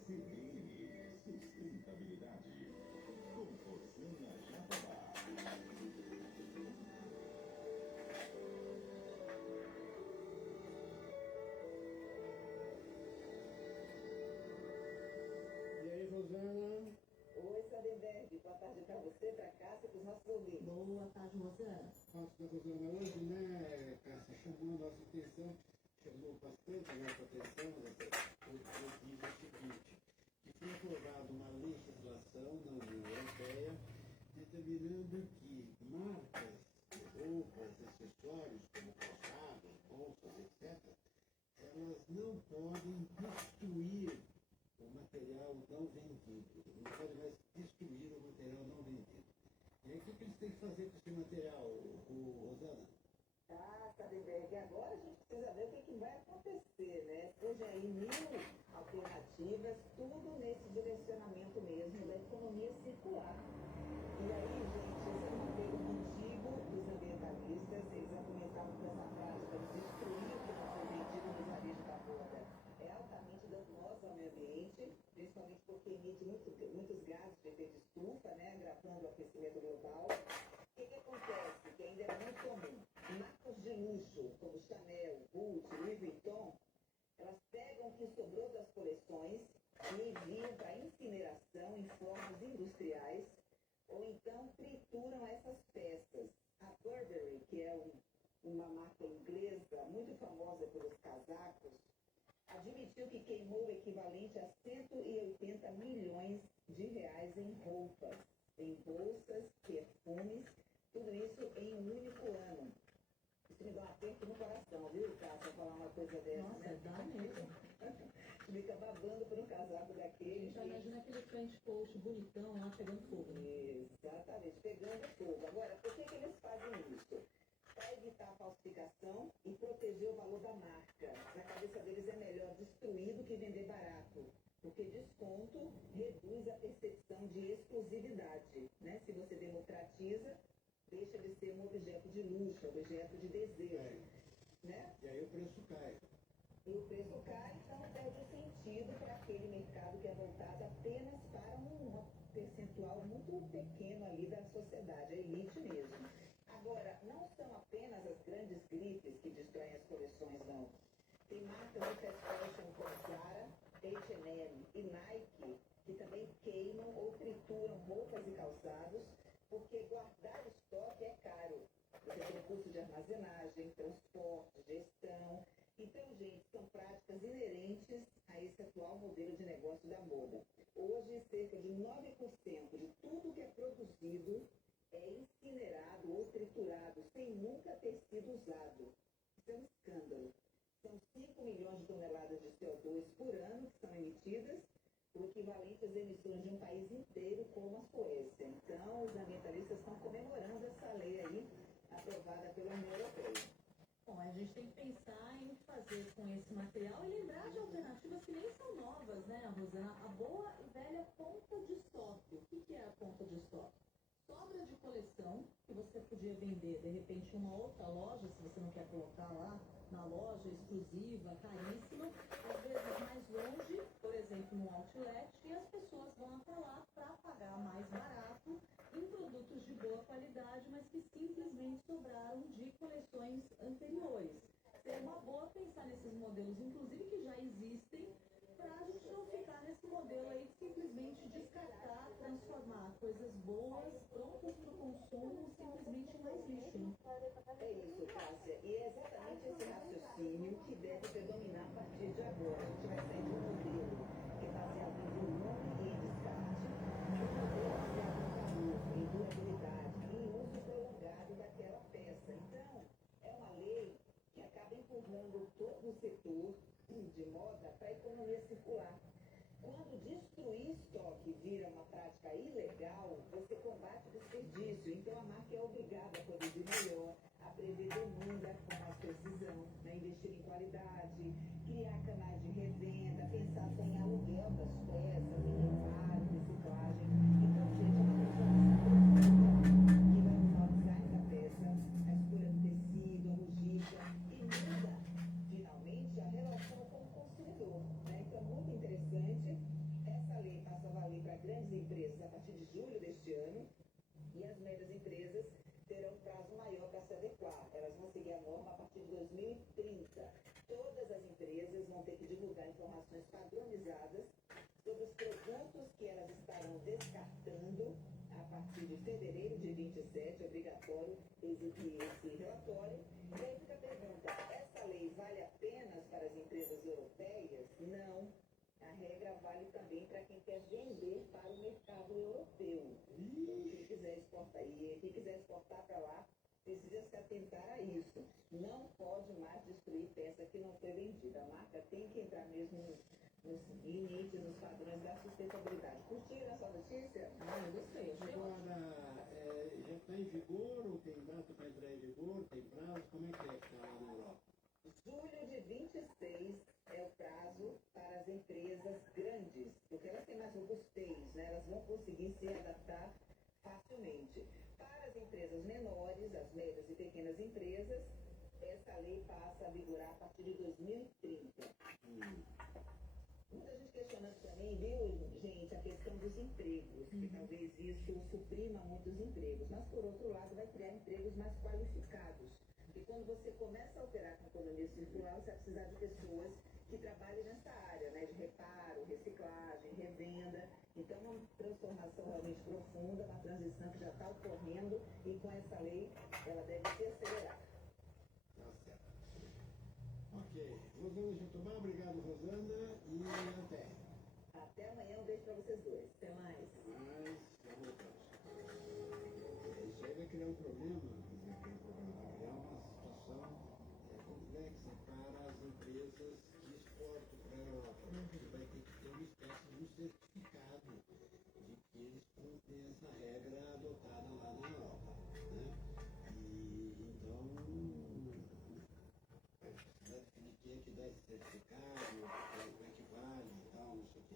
CBN Sustentabilidade. Com Rosana Jabobá. E aí, Rosana? Oi, Sadenberg. Boa tarde para você, para Cássia e para os nossos ouvintes. Boa tarde, Rosana. Fato da Rosana hoje, né, Cássia, chamou a nossa atenção, chamou bastante a nossa atenção, o diz o seguinte, que foi aprovada uma legislação na União Europeia determinando que marcas de roupas, acessórios, como calçados, bolsas, etc., elas não podem destruir o material não vendido. Não podem mais destruir o material não vendido. E aí, o que eles têm que fazer com esse material, Rosana? Ah, Sadenberg, agora a gente precisa ver o que vai acontecer, né? Surgem aí 1000 alternativas, tudo nesse direcionamento mesmo da economia circular. E aí, gente, esse é um modelo antigo dos ambientalistas, eles argumentavam que essa prática de destruir o que não foi vendido no varejo da moda é altamente danosa ao meio ambiente, principalmente porque emite muitos gases de efeito estufa, né, agravando o aquecimento global. O que acontece? Que ainda é muito comum. Marcas de luxo, como Chanel, Gucci, Louis Vuitton, elas pegam o que sobrou das coleções e enviam para incineração em formas industriais, ou então trituram essas peças. A Burberry, que é uma marca inglesa muito famosa pelos casacos, admitiu que queimou o equivalente a 180 milhões de reais em roupas, em bolsas, perfumes, tudo isso em um único ano. Isso me dá um aperto no coração, viu, Cássia, falar uma coisa dessa, Nossa, né? dá mesmo. Fica babando por um casaco daquele. Já imagina aquele frente post bonitão lá pegando fogo, né? Exatamente, pegando fogo. Agora, por que eles fazem isso? Para evitar a falsificação e proteger o valor da marca. Na cabeça deles é melhor destruir do que vender barato, porque desconto reduz a percepção de exclusividade, né? Se você democratiza, deixa de ser um objeto de luxo, objeto de desejo, né? E aí o preço cai. E o preço cai, então perde o sentido para aquele mercado que é voltado apenas para um percentual muito pequeno ali da sociedade, a elite mesmo. Agora, não são apenas as grandes grifes que destroem as coleções, não. Tem marcas de fast fashion como Zara, H&M e Nike que também queimam ou trituram roupas e calçados, porque guardar estoque é caro. Você tem custo de armazenagem, transporte, gestão. Então, gente, são práticas inerentes a esse atual modelo de negócio da moda. Hoje, cerca de 9% de tudo que é produzido é incinerado ou triturado sem nunca ter sido usado. Isso é um escândalo. São 5 milhões de toneladas de CO2 por ano que são emitidas, o equivalente às emissões de um país inteiro como a Suécia. Então, os ambientalistas estão comemorando essa lei aí, aprovada pela União Europeia. Bom, a gente tem que pensar em fazer com esse material e lembrar de alternativas que nem são novas, né, Rosana? A boa e velha ponta de estoque. O que é a ponta de estoque? Sobra de coleção que você podia vender, de repente, em uma outra loja, se você não quer colocar lá na loja exclusiva, caríssima, às vezes mais longe, por exemplo, no outlet, e as pessoas vão até lá para pagar mais barato em produtos de boa qualidade, mas que simplesmente sobraram de coleções anteriores. É uma boa pensar nesses modelos, inclusive que já existem, para a gente não ficar nesse modelo aí de simplesmente descartar, transformar coisas boas, prontas para o consumo, simplesmente em mais lixo. Né? É isso, Cássia. E é exatamente esse raciocínio que deve predominar a partir de agora. A gente vai sair de um modelo que é baseado em volume e descarte, para um modelo baseado em valor, em durabilidade, em uso prolongado daquela peça. Então, é uma lei que acaba empurrando todo o setor de moda para a economia circular. Quando destruir estoque vira uma prática ilegal, você combate o desperdício. Então a marca é obrigada a produzir melhor, a prever demanda com mais precisão, né? Investir em qualidade, criar canais de revenda, pensar até em aluguel das peças, em reparo, reciclagem. Então, gente, é uma transformação profunda que vai mudar o design da peça, a escolha do tecido, a logística e muda, finalmente, a relação com o consumidor. Né? Então, muito interessante. Essa lei passa a valer para grandes empresas a partir de julho deste ano e as médias empresas terão prazo maior para se adequar. Elas vão seguir a norma a partir de 2030. Todas as empresas vão ter que divulgar informações padronizadas sobre os produtos que elas estarão descartando a partir de fevereiro de 27, é obrigatório exibir esse relatório. E aí fica a pergunta, essa lei vale apenas para as empresas europeias? Não. A regra vale também para quem quer vender para o mercado europeu. Então, quem quiser exportar para lá, precisa se atentar a isso. Não pode mais destruir peça que não foi vendida. A marca tem que entrar mesmo nos limites, nos padrões da sustentabilidade. Curtiram essa notícia? Eu gostei. Agora, já está em vigor ou tem data para entrar em vigor? Tem prazo? Como é que está lá na Europa? Julho de 26 é o prazo para as empresas grandes, porque elas têm mais robustez, né? Elas vão conseguir se adaptar facilmente. Para as empresas menores, as médias e pequenas empresas, essa lei passa a vigorar a partir de 2030. Muita gente questionando também, viu, gente, a questão dos empregos, que talvez isso suprima muitos empregos, mas por outro lado vai criar empregos mais qualificados. E quando você começa a operar com a economia circular, você vai precisar de pessoas que trabalhem nessa área, né, de reparo, reciclagem, revenda. Então, uma transformação realmente profunda, uma transição que já está ocorrendo e com essa lei ela deve ser acelerada. Tá certo. Ok. Rosana Jatobá, obrigado, Rosana, e até. Até amanhã, um beijo para vocês dois. Até mais. Mas, isso aí vai criar um problema, vai criar uma situação complexa para as empresas que exportam para a Europa. Você vai ter que ter uma espécie de um certificado de que eles cumprem essa regra adotada lá na Europa. Né? E então, vai precisar definir quem é que dá esse certificado, quanto é que vale e tal, não sei o quê.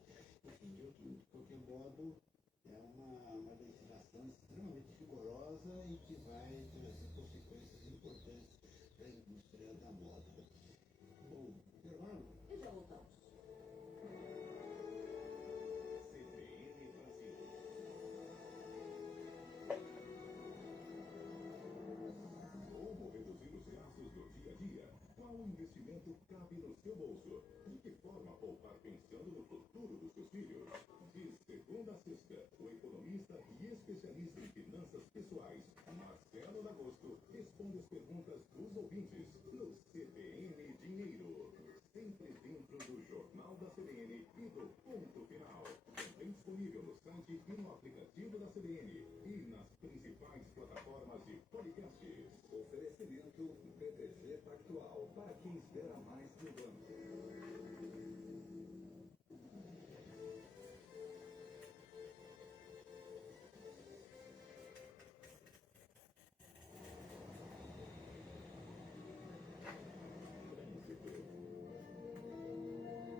Enfim, de qualquer modo, é uma legislação extremamente rigorosa e que vai trazer consequências importantes para a indústria da moda. Bom, intervalo. seu bolso. De que forma poupar pensando no futuro dos seus filhos? De segunda a sexta, o economista e especialista em finanças pessoais, Marcelo D'Agosto, responde as perguntas dos ouvintes no CBN Dinheiro. Sempre dentro do Jornal da CBN e do Ponto Final. Também disponível no site e no aplicativo da CBN e nas principais plataformas de podcasts. Oferecimento BTG Pactual, para quem espera mais do banco.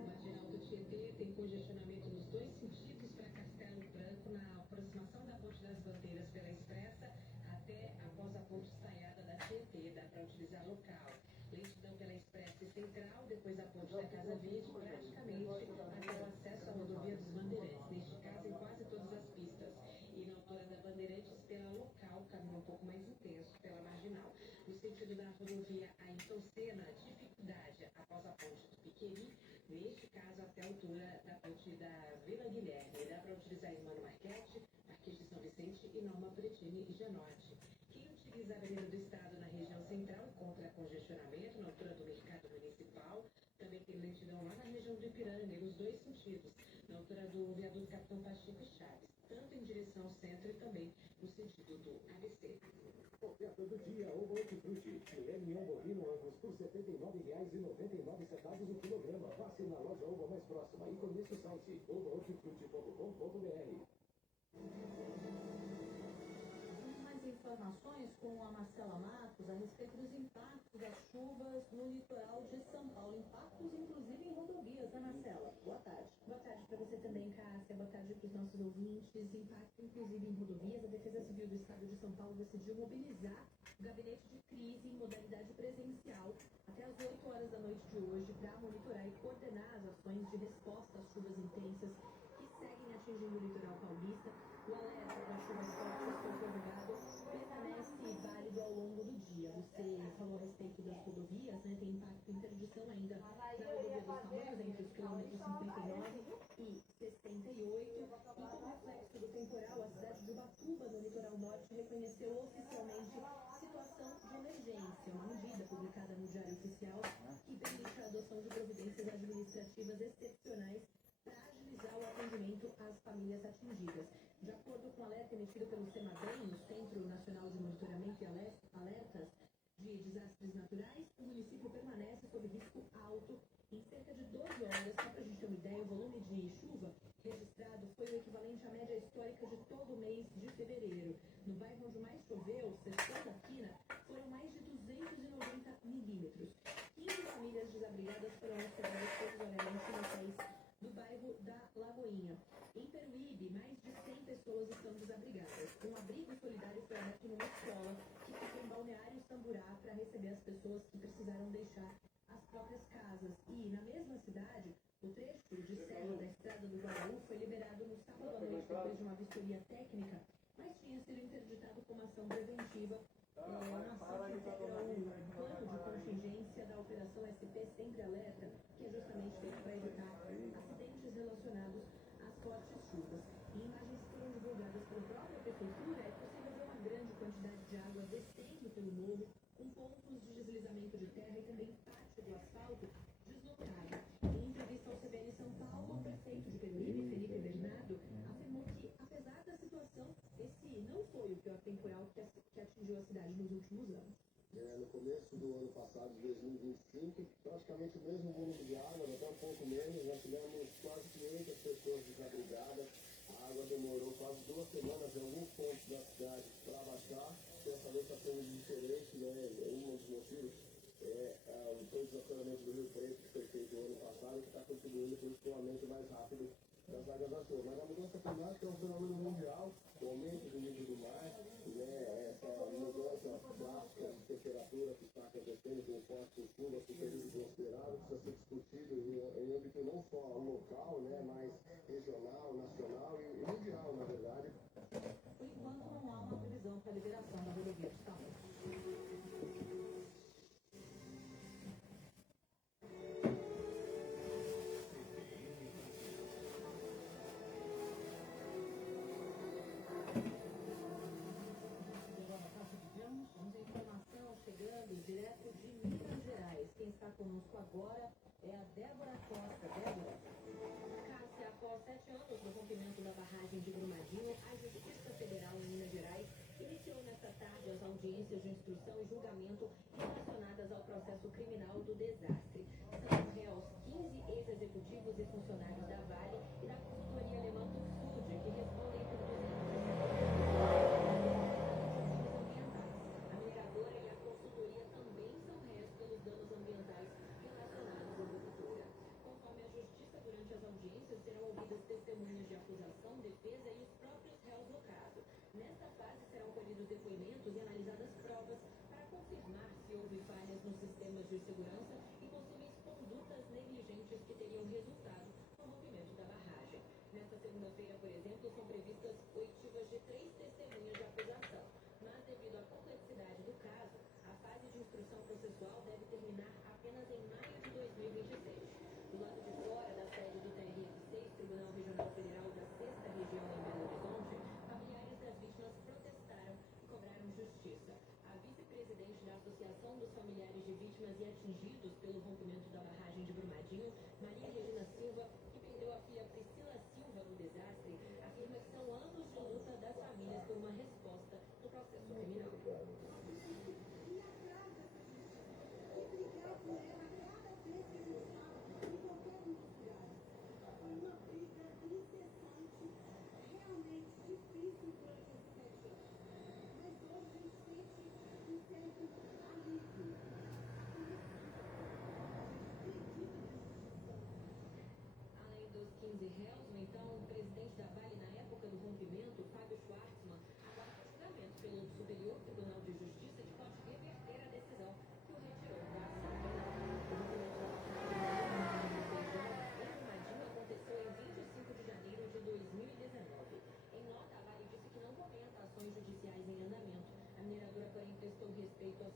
Marginal do Tietê tem congestionamento nos dois sentidos para Castelo Branco, na aproximação da Ponte das Bandeiras pela Expressa até após a ponte estaiada da Tietê. Dá para utilizar local. Lentidão pela Expressa Central, depois a ponte da Casa Verde, praticamente até o acesso à rodovia dos Bandeirantes. Neste caso, em quase todas as pistas. E na altura da Bandeirantes, pela local, caminho um pouco mais intenso pela Marginal. No sentido da rodovia Ayrton Senna, dificuldade após a ponte do Piqueri, neste caso até a altura da ponte da Vila Guilherme. Dá para utilizar Emmanuel Marchetti, Marquês de São Vicente e Norma Pretini e Gianotti. Quem utiliza a Avenida do Estado na região central encontra congestionamento na altura do Mercado Municipal. Também tem lentidão lá na região do Ipiranga, nos dois sentidos, na altura do viaduto Capitão Pacheco e Chaves, tanto em direção ao centro e também no sentido do ABC. Oferta do dia, ovo hortifruti. Filé mignon bovino Angus por R$ 79,99 o quilograma. Passe na loja Ovo mais próxima e conheça o site ovohortifruti.com.br. Mais informações com a Marcela Matos a respeito dos impactos das chuvas no litoral de São Paulo. Impactos, inclusive, em rodovias, né, Marcela? Boa tarde. Boa tarde para você também, Cássia. Boa tarde para os nossos ouvintes. Impacto, inclusive, em rodovias. A Defesa Civil do Estado de São Paulo decidiu mobilizar o gabinete de crise em modalidade presencial até às 8 horas da noite de hoje para monitorar e coordenar as ações de resposta às chuvas intensas que seguem atingindo o litoral paulista. O alerta para chuvas fortes foi prorrogado, permanece válido ao longo do dia. Você falou a respeito das rodovias, né? Tem impacto interdição ainda na rodovia dos Tamanhos, entre os quilômetros 59 e 68. E como reflexo do temporal, a cidade de Ubatuba, no litoral norte, reconheceu oficialmente situação de emergência, uma medida publicada no Diário Oficial que permite a adoção de providências administrativas excepcionais para agilizar o atendimento às famílias atingidas. De acordo com o alerta emitido pelo CEMADEM, o Centro Nacional de Monitoramento e Alertas de Desastres Naturais, o município permanece sob risco alto em cerca de 12 horas. Só para a gente ter uma ideia, o volume de chuva registrado foi o equivalente à média histórica de todo o mês de fevereiro. No bairro onde mais choveu, Seção da Quina, foram mais de 290 milímetros. 15 famílias desabrigadas foram hospedadas provisoriamente no hotéis do bairro da Lagoinha. Em Peruíbe, mais de 100 pessoas estão desabrigadas. Um abrigo solidário foi aberto numa escola que fica em Balneário Samburá para receber as pessoas que precisaram deixar as próprias casas. E, na mesma cidade, o trecho de serra da estrada do Guaraú foi liberado no sábado à noite depois de uma vistoria técnica, mas tinha sido interditado como ação preventiva. Uma ação que integra o plano de contingência da Operação SP Sempre Alerta, que é justamente feito para evitar acidentes relacionados às fortes chuvas. Em imagens que foram divulgadas pela própria prefeitura, é possível ver uma grande quantidade de água descendo pelo morro, com pontos de deslizamento de terra e também parte do asfalto deslocado. Em entrevista ao CBN São Paulo, o prefeito de Peruíbe, Felipe Bernardo, afirmou que, apesar da situação, esse não foi o pior temporal que atingiu a cidade nos últimos anos. No começo do ano passado, de 2025, praticamente o mesmo volume de água, até um pouco menos, nós tivemos quase 500 pessoas desabrigadas. A água demorou quase 2 semanas em alguns pontos da cidade para baixar. Dessa vez está sendo diferente, né? Um dos motivos o desaforamento do Rio Preto, que foi feito no ano passado, que está contribuindo para o escoamento mais rápido das águas da chuva. Mas a mudança climática é um fenômeno mundial, o aumento do nível do mar, né? Essa mudança drástica de temperatura que está acontecendo com fortes chuvas, com períodos inesperados, precisa ser discutido em âmbito não só local, né? Mas regional, nacional e mundial, na verdade. Por enquanto, não há uma previsão para a liberação da rodovia de Tamanhos. conosco agora é a Débora Costa. Débora. Cássia, após 7 anos do rompimento da barragem de Brumadinho, a Justiça Federal em Minas Gerais iniciou nesta tarde as audiências de instrução e julgamento relacionadas ao processo criminal do desastre. São réus 15 ex-executivos e funcionários da Vale e da consultoria alemã Tuxud, que respondem por 260 a mineradora e a consultoria também são réus pelos danos ambientais relacionados à ruptura. Conforme a Justiça, durante as audiências serão ouvidas testemunhas de acusação, defesa e os próprios réus no caso. Nesta fase serão colhidos depoimentos e analisadas provas para confirmar se houve falhas nos sistemas de segurança e possíveis condutas negligentes que teriam resultado no rompimento da barragem. Nesta segunda-feira, por exemplo, são previstas oitivas de 3 testemunhas de acusação, mas devido à complexidade do caso, a fase de instrução processual deve terminar apenas em maio de 2026. Do lado de fora da sede do TRF6, Tribunal Regional Federal da 6ª Região em Belo Horizonte, familiares das vítimas protestaram e cobraram justiça. A vice-presidente da Associação dos Familiares de Vítimas e Atingidos pelo rompimento da barragem de Brumadinho, Maria Regina Silva, que perdeu a filha Priscila Silva no desastre, afirma que são anos de luta das famílias por uma resposta no processo criminal. Além dos 15 réus, o então presidente da Vale na época do rompimento, Fábio Schwartzman, aguarda julgamento pelo Superior Tribunal de Justiça que pode reverter a decisão que o retirou da ação penal. O rompimento da barragem em Brumadinho aconteceu em 25 de janeiro de 2019. Em nota, a Vale disse que não comenta ações judiciais em andamento. A mineradora, porém, prestou respeito às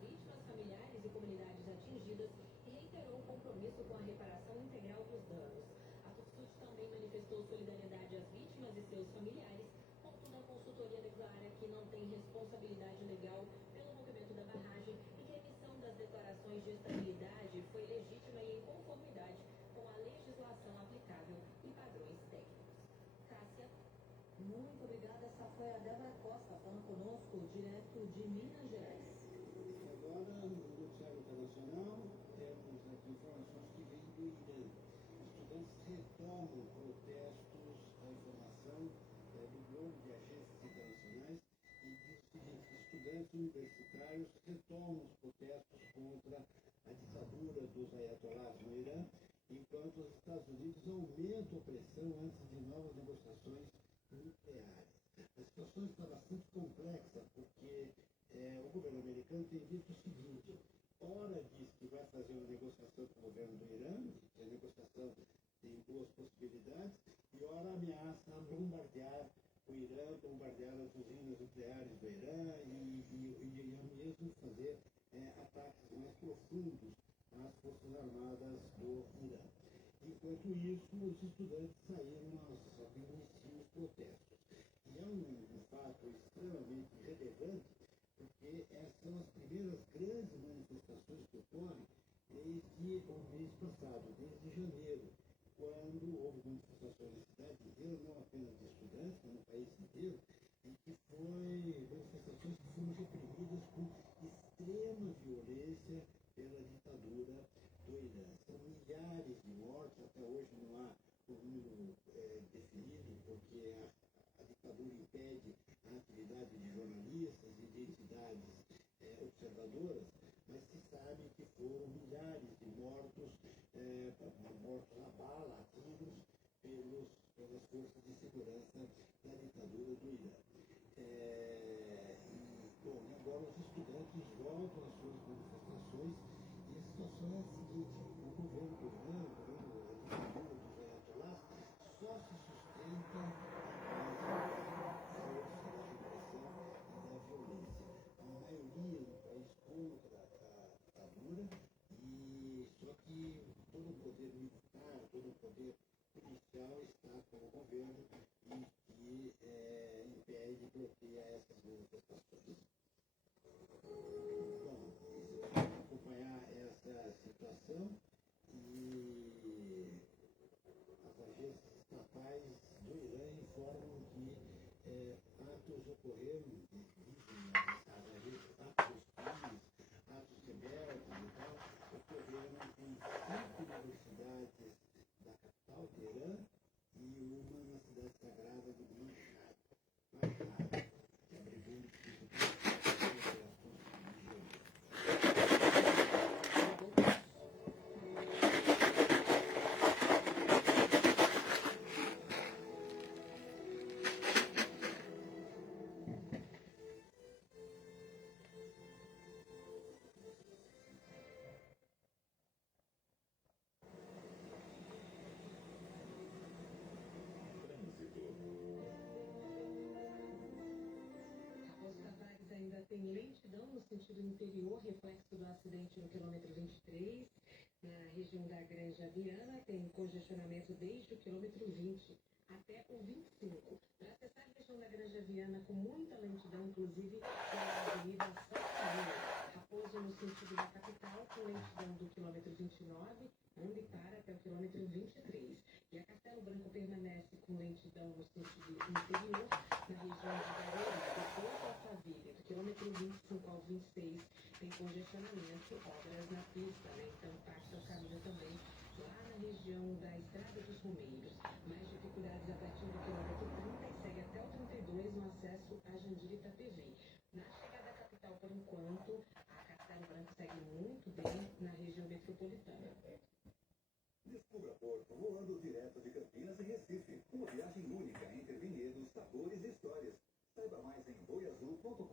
vítimas, familiares e comunidades atingidas e reiterou o compromisso com a reparação integral dos danos. A Tuxud também manifestou solidariedade às vítimas e seus familiares, contudo a consultoria declara que não tem responsabilidade legal pelo rompimento da barragem e que a emissão das declarações de estabilidade foi legítima e em conformidade com a legislação aplicável e padrões técnicos. Cássia. Muito obrigada. Essa foi a Débora Costa falando conosco, direto de Minas Gerais. Agora, no noticiário internacional, temos aqui informações que vêm do Irã. Estudantes retomam protestos à informação do bloco de agências internacionais e diz o seguinte: estudantes universitários retomam os protestos contra a ditadura dos ayatolás no Irã, enquanto os Estados Unidos aumentam a pressão antes de novas negociações nucleares. A situação está bastante complexa porque o governo americano tem dito o seguinte: ora diz que vai fazer uma negociação com o governo do Irã, que a negociação tem 2 possibilidades, e ora ameaça bombardear o Irã, bombardear as usinas nucleares do Irã e ao mesmo fazer ataques mais profundos às forças armadas do Irã. Enquanto isso, os estudantes saíram iniciam os protestos. E é um fato extremamente relevante, porque essas são as primeiras grandes manifestações que ocorrem desde o mês passado, desde janeiro, quando houve manifestações na cidade inteira, não apenas de estudantes, mas no país inteiro, e que foi manifestações que foram reprimidas com extrema violência pela ditadura do Irã. São milhares de mortos, até hoje não há um número definido, porque a ditadura impede a atividade de jornalistas e de entidades observadoras, mas se sabe que foram milhares de mortos, mortos a bala, a tiros, pelas forças de segurança da ditadura do Irã. E agora os estudantes voltam às suas manifestações e a situação é a seguinte: o governo do Irã, a ditadura dos ayatolás, só se sustenta à base da força, da repressão e da violência. A maioria do país contra a ditadura, e só que todo o poder militar, todo o poder policial está com o governo e que impede, bloqueia essas manifestações. Bom, acompanhar essas situação e as agências estatais do Irã informam que atos ocorreram, dizem as agências, atos hostis, atos rebeldes e tal, ocorreram em 5 universidades da capital, Teherã, e uma na cidade sagrada de Mashhad, que abrigou Tem lentidão no sentido interior, reflexo do acidente no quilômetro 23. Na região da Granja Viana, tem congestionamento desde o quilômetro 20 até o 25. Para acessar a região da Granja Viana com muita lentidão, inclusive pela Avenida Santa Maria. Raposo no sentido da capital, com lentidão do quilômetro 29, onde para até o quilômetro 23. E a Castelo Branco permanece com lentidão no sentido interior, na região de Garoa, depois da Alphaville, do quilômetro 25 ao 26, tem congestionamento, obras na pista, né? Então passa o caminho também lá na região da Estrada dos Romeiros. Mais dificuldades a partir do quilômetro 30 e segue até o 32 no acesso a Jandira e Itapevi. Na chegada à capital, por enquanto, a Castelo Branco segue muito bem na região metropolitana. Descubra Porto voando direto de Campinas e Recife. Uma viagem única entre vinhedos, sabores e histórias. Saiba mais em boiazul.com.br.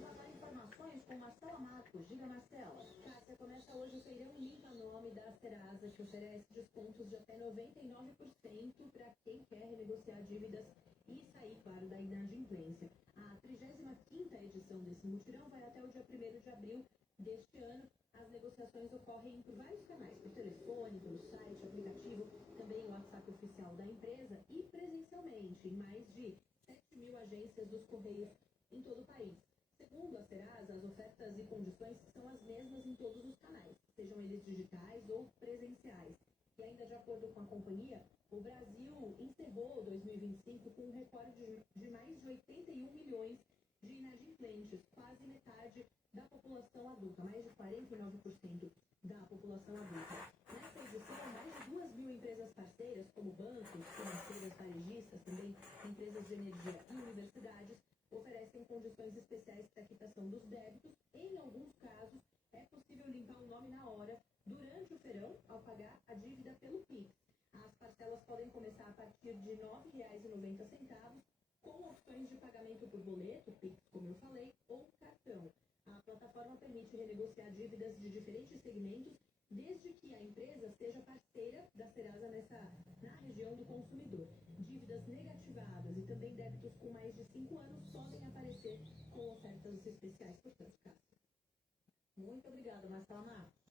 Vamos dar informações com Marcela Matos. Diga, Marcela. Cássia, começa hoje o feirão Limpa Nome da Serasa, que oferece descontos de até 99% para quem quer renegociar dívidas e sair, claro, da inadimplência. A 35ª edição desse mutirão vai até o dia 1º de abril deste ano. As negociações ocorrem por vários canais, por telefone, pelo site, aplicativo, também o WhatsApp oficial da empresa e presencialmente em mais de 7.000 agências dos Correios em todo o país. Segundo a Serasa, as ofertas e condições são as mesmas em todos os canais, sejam eles digitais ou presenciais. E ainda de acordo com a companhia, o Brasil encerrou 2025 com um recorde de mais de 81 milhões de inadimplentes, quase metade da população adulta, mais de 49% da população adulta. Nessa edição, mais de 2.000 empresas parceiras, como bancos, financeiras, varejistas, também empresas de energia e universidades, oferecem condições especiais para a quitação dos débitos. Em alguns casos, é possível limpar o nome na hora, durante o feirão, ao pagar a dívida pelo Pix. As parcelas podem começar a partir de R$ 9,90, com opções de pagamento por boleto, Pix, como eu falei, ou cartão. A plataforma permite renegociar dívidas de diferentes segmentos, desde que a empresa seja parceira da Serasa na região do consumidor. Dívidas negativadas e também débitos com mais de 5 anos podem aparecer com ofertas especiais, portanto, Cássia. Muito obrigada, Marcela Marcos.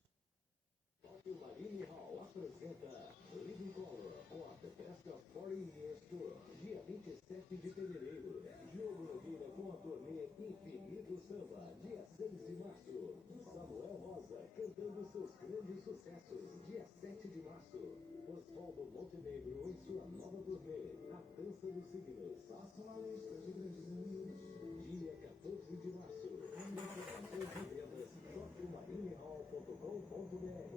Tóquio Marine Hall apresenta Living Color com a Bethesda 40 Years Tour, dia 27 de fevereiro. Diogo Nogueira com a turnê Infinito Samba, dia 6 de março. Samuel Rosa cantando seus grandes sucessos, dia 7 de março. Osvaldo Montenegro em sua nova turnê, A Dança dos Signos. Faça uma lista de grandes amigos. Dia 14 de março. Informações e vendas, toquiomarineHall.com.br.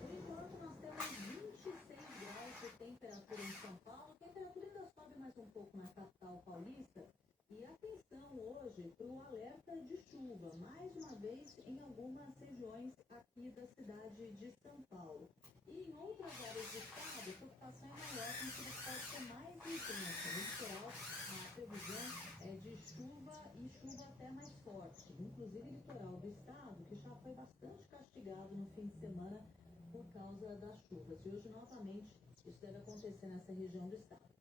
Por enquanto, nós temos 26 graus de temperatura em São Paulo. A temperatura ainda sobe mais um pouco na capital paulista. E atenção hoje para o alerta de chuva, mais uma vez em algumas regiões aqui da cidade de São Paulo. E em outras áreas do estado, a preocupação é maior, com que pode ser mais intensa. No litoral, a previsão é de chuva e chuva até mais forte. Inclusive, o litoral do estado, que já foi bastante castigado no fim de semana por causa das chuvas. E hoje, novamente, isso deve acontecer nessa região do estado.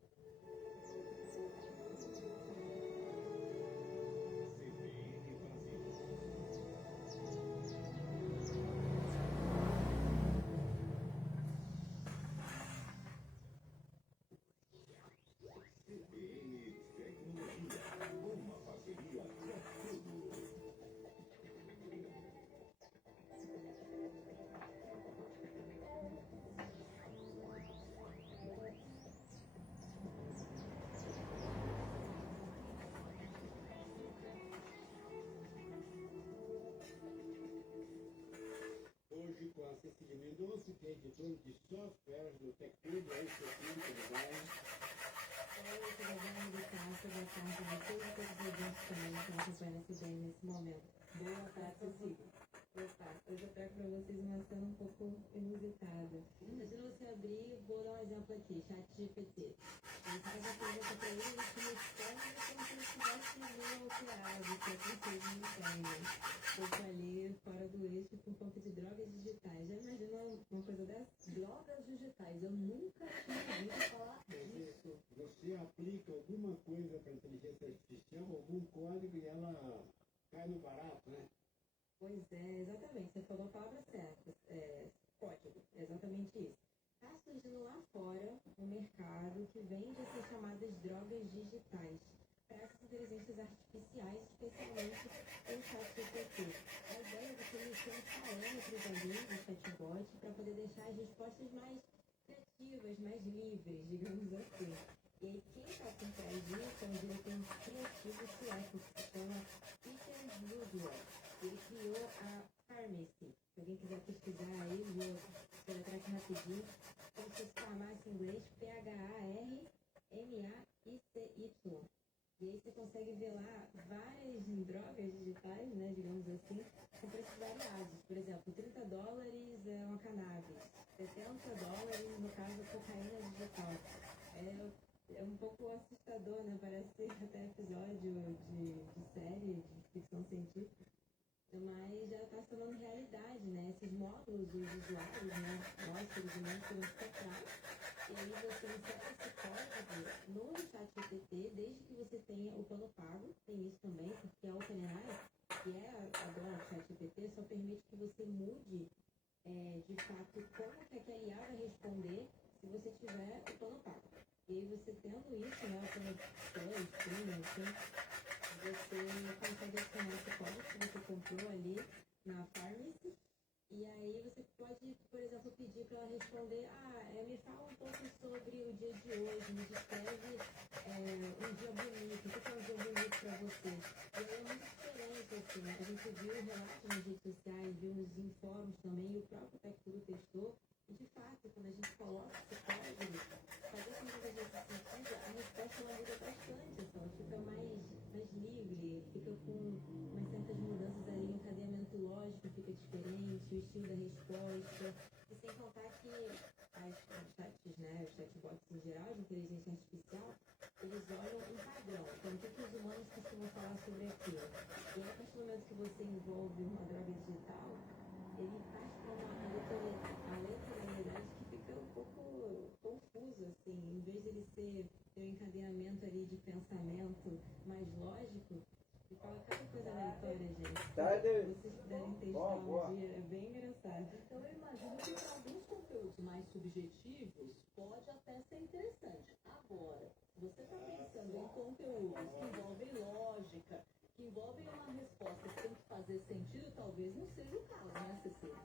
CBN Tecnologia, uma parceria bateria é tudo. Hoje, com a Cecília Mendonça, que é editora de software do TechTube, aí Cecília, tudo bem? Oi, tudo bem, Gustavo? Boa tarde a vocês e todos os ouvintes também que estão acompanhando esse bem nesse momento. Boa tarde, Cecília. Opa, hoje eu trago para vocês uma cena um pouco inusitada. Imagina você abrir, vou dar um exemplo aqui, ChatGPT. Você faz a pergunta para ele, ele te responde como se ele estivesse meio alterado, que é preciso, não entende. Pouco ali, fora do eixo, por conta de drogas digitais. Já imaginou uma coisa dessa? Drogas digitais, eu nunca tinha ouvido falar disso. Você aplica alguma coisa para inteligência artificial, algum código e ela cai no barato, né? Pois é, exatamente. Você falou a palavra certa. Código, é exatamente isso. Está surgindo lá fora um mercado que vende essas chamadas drogas digitais para essas inteligências artificiais, especialmente o ChatGPT. A ideia é você mexer os parâmetros ali do chatbot para poder deixar as respostas mais criativas, mais livres, digamos assim. E aí, quem está por trás disso é um diretor criativo sueco que se chama Peter Ludwig. Ele criou a Pharmacy. Se alguém quiser pesquisar aí, vou soletrar aqui rapidinho. Como se farmácia em inglês, PHARMAICY. E aí você consegue ver lá várias drogas digitais, né, digamos assim, com preços variados. Por exemplo, $30 é uma cannabis, $70, no caso, a cocaína digital. É um pouco assustador, né? Parece até episódio de série de ficção científica. Mas já está se tornando realidade, né? Esses módulos dos usuários, né? Nós, seres humanos, podemos comprar. E aí você insere esse código no ChatGPT, desde que você tenha o plano pago. Tem isso também, porque a OpenAI, que é a dona do ChatGPT, só permite que você mude, de fato, como que aquela IA vai responder se você tiver o plano pago. E aí você tendo isso, né? O plano Plus, Premium, assim, você consegue assinar esse código que você comprou ali na Pharmacy. E aí você pode, por exemplo, pedir para ela responder, me fala um pouco sobre o dia de hoje, me descreve um dia bonito, o que é um dia bonito para você? E aí é muito diferente, assim, a gente viu relatos nas redes sociais, vimos em fóruns também, e o próprio TechTube testou, e de fato, quando a gente coloca esse código, fazer com que a gente sentido, a resposta ela muda bastante, assim, ela fica mais livre, fica com umas certas mudanças ali, o encadeamento lógico fica diferente, o estilo da resposta, e sem contar que os chats, né, os chatbots em geral, de inteligência artificial, eles olham um padrão, então o que os humanos costumam falar sobre aquilo. E aí, a partir do momento que você envolve uma droga digital, ele faz com uma aleatoriedade que fica um pouco confuso, assim, em vez de ele ter um encadeamento ali de pensamento mais lógico, e fala cada coisa aleatória, gente. Se vocês puderem testar um dia, é bem engraçado. Então eu imagino que para alguns conteúdos mais subjetivos pode até ser interessante. Agora, se você está pensando em conteúdos que envolvem lógica, que envolvem uma resposta que tem que fazer sentido, talvez não seja o caso, né, Cecília?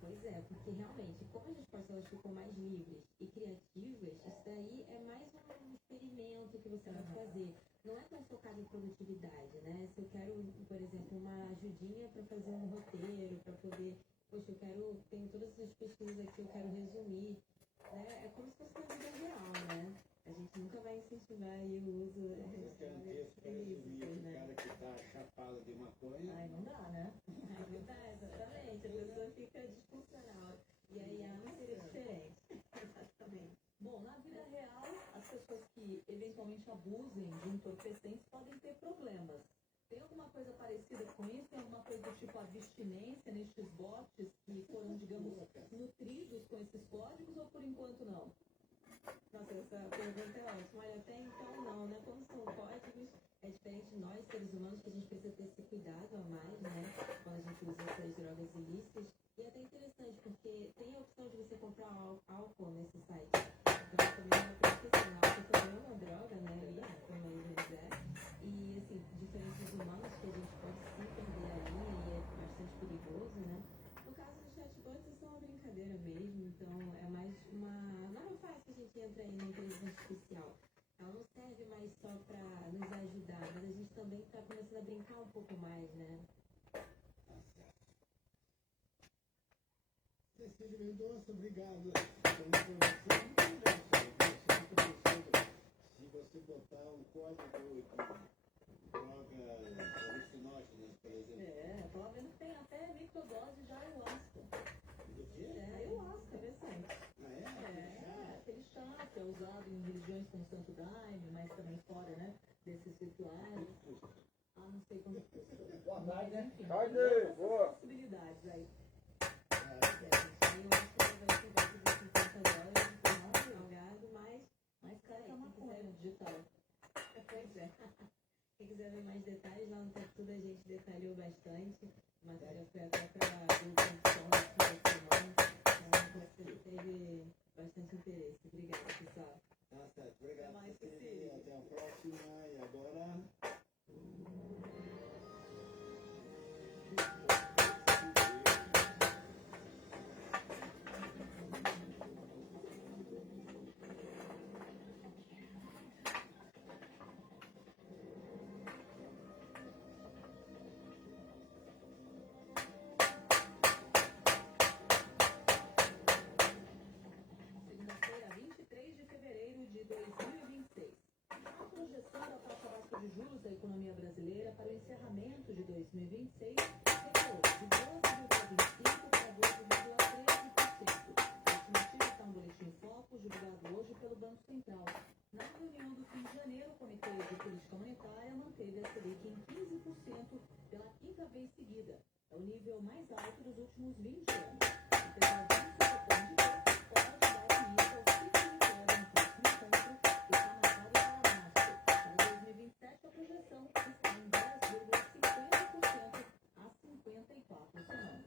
Pois é, porque realmente, como as respostas elas ficam mais livres e criativas, isso daí é mais um experimento que você vai fazer. Não é tão focado em produtividade, né? Se eu quero, por exemplo, uma ajudinha para fazer um roteiro, para poder, poxa, tenho todas essas pesquisas aqui, eu quero resumir, né? É como se fosse uma vida real, né? A gente nunca vai incentivar aí o uso ilícito, né? O cara que tá chapado de maconha. Ai, não dá, né? Não dá, exatamente. A pessoa fica disfuncional. E aí a não seria diferente. Exatamente. Bom, na vida real, as pessoas que eventualmente abusem de entorpecentes podem ter problemas. Tem alguma coisa parecida com isso? Tem alguma coisa do tipo abstinência nestes bots que foram, digamos, nutridos com esses códigos ou por enquanto não? Nossa, essa pergunta é ótima. Olha, até então não, né? Como são códigos, é diferente de nós, seres humanos, que a gente precisa ter esse cuidado a mais, né? Quando a gente usa essas drogas ilícitas. E é até interessante, porque tem a opção de você comprar álcool nesse site. Então, também não é porque assim, álcool também é uma droga, né? Ali, como eles é. E, assim, artificial, ela não serve mais só para nos ajudar, mas a gente também está começando a brincar um pouco mais, né? Cecília Mendonça, obrigado pela informação. Muito legal, se você botar um código de drogas alucinógenas, por exemplo. É, tava vendo que tem até microdose de ayahuasca. Do quê? É, ayahuasca, interessante. Ah, é? É, aquele chá que é usado em religiões como Santo Daime, mas também fora, né, desses rituais. Ah, não sei quando custa. Boa tarde, né? Enfim, Tarde, tem essas boa. possibilidades aí. Eu acho que vai chegar de 50 dólares por salgado, mas Mais caro que a quem maconha quiser, digital. pois é. Quem quiser ver mais detalhes, lá no Top Tudo a gente detalhou bastante. A matéria foi até para o Condição da semana, então você teve bastante interesse. Obrigada, pessoal. Tá certo, obrigado. Até mais, Cecília. Cecília. Até a próxima. E agora. Segunda-feira, 23 de fevereiro de 2026. A projeção da taxa básica de juros da economia brasileira para o encerramento de 2026 recuou de 12,25% para 12,13%. A estimativa está no boletim Focus, divulgado hoje pelo Banco Central. Na reunião do fim de janeiro, o Comitê de Política Monetária manteve a Selic em 15% pela quinta vez seguida. É o nível mais alto dos últimos 20 anos. Apesar disso, o Copom de Preços pode dar início ao ciclo de queda no próximo encontro, que está marcado para março. Para 2027, a projeção está em 10,50% a 54 semanas.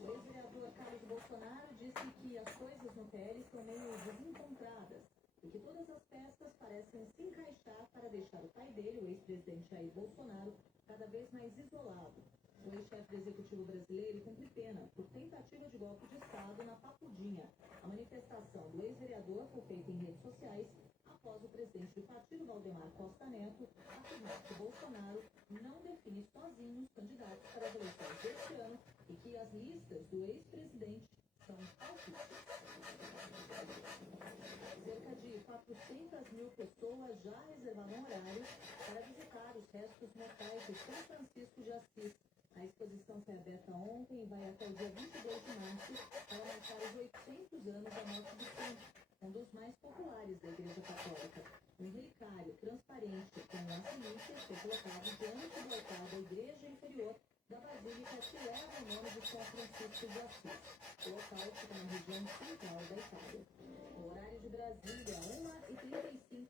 O ex-vereador Carlos Bolsonaro disse que as coisas no PL estão meio desencontradas e que todas as peças parecem se encaixar para deixar o pai dele, o ex-presidente Jair Bolsonaro, cada vez mais isolado. O ex-chefe do Executivo brasileiro cumpre pena por tentativa de golpe de Estado na Papudinha. A manifestação do ex-vereador foi feita em redes sociais após o presidente do partido, Valdemar Costa Neto, afirmar que Bolsonaro não define sozinho os candidatos para as eleições deste ano e que as listas do ex-presidente são palpites. Cerca de 400 mil pessoas já reservaram horários para visitar os restos mortais de São Francisco de Assis. A exposição foi aberta ontem e vai até o dia 22 de março para marcar os 800 anos da morte de santo, um dos mais populares da Igreja Católica. Um relicário transparente com as relíquias foi colocado diante do altar da Igreja Inferior da Basílica que leva o nome de São Francisco de Assis. O local fica na região central da Itália. No horário de Brasília, 1h35.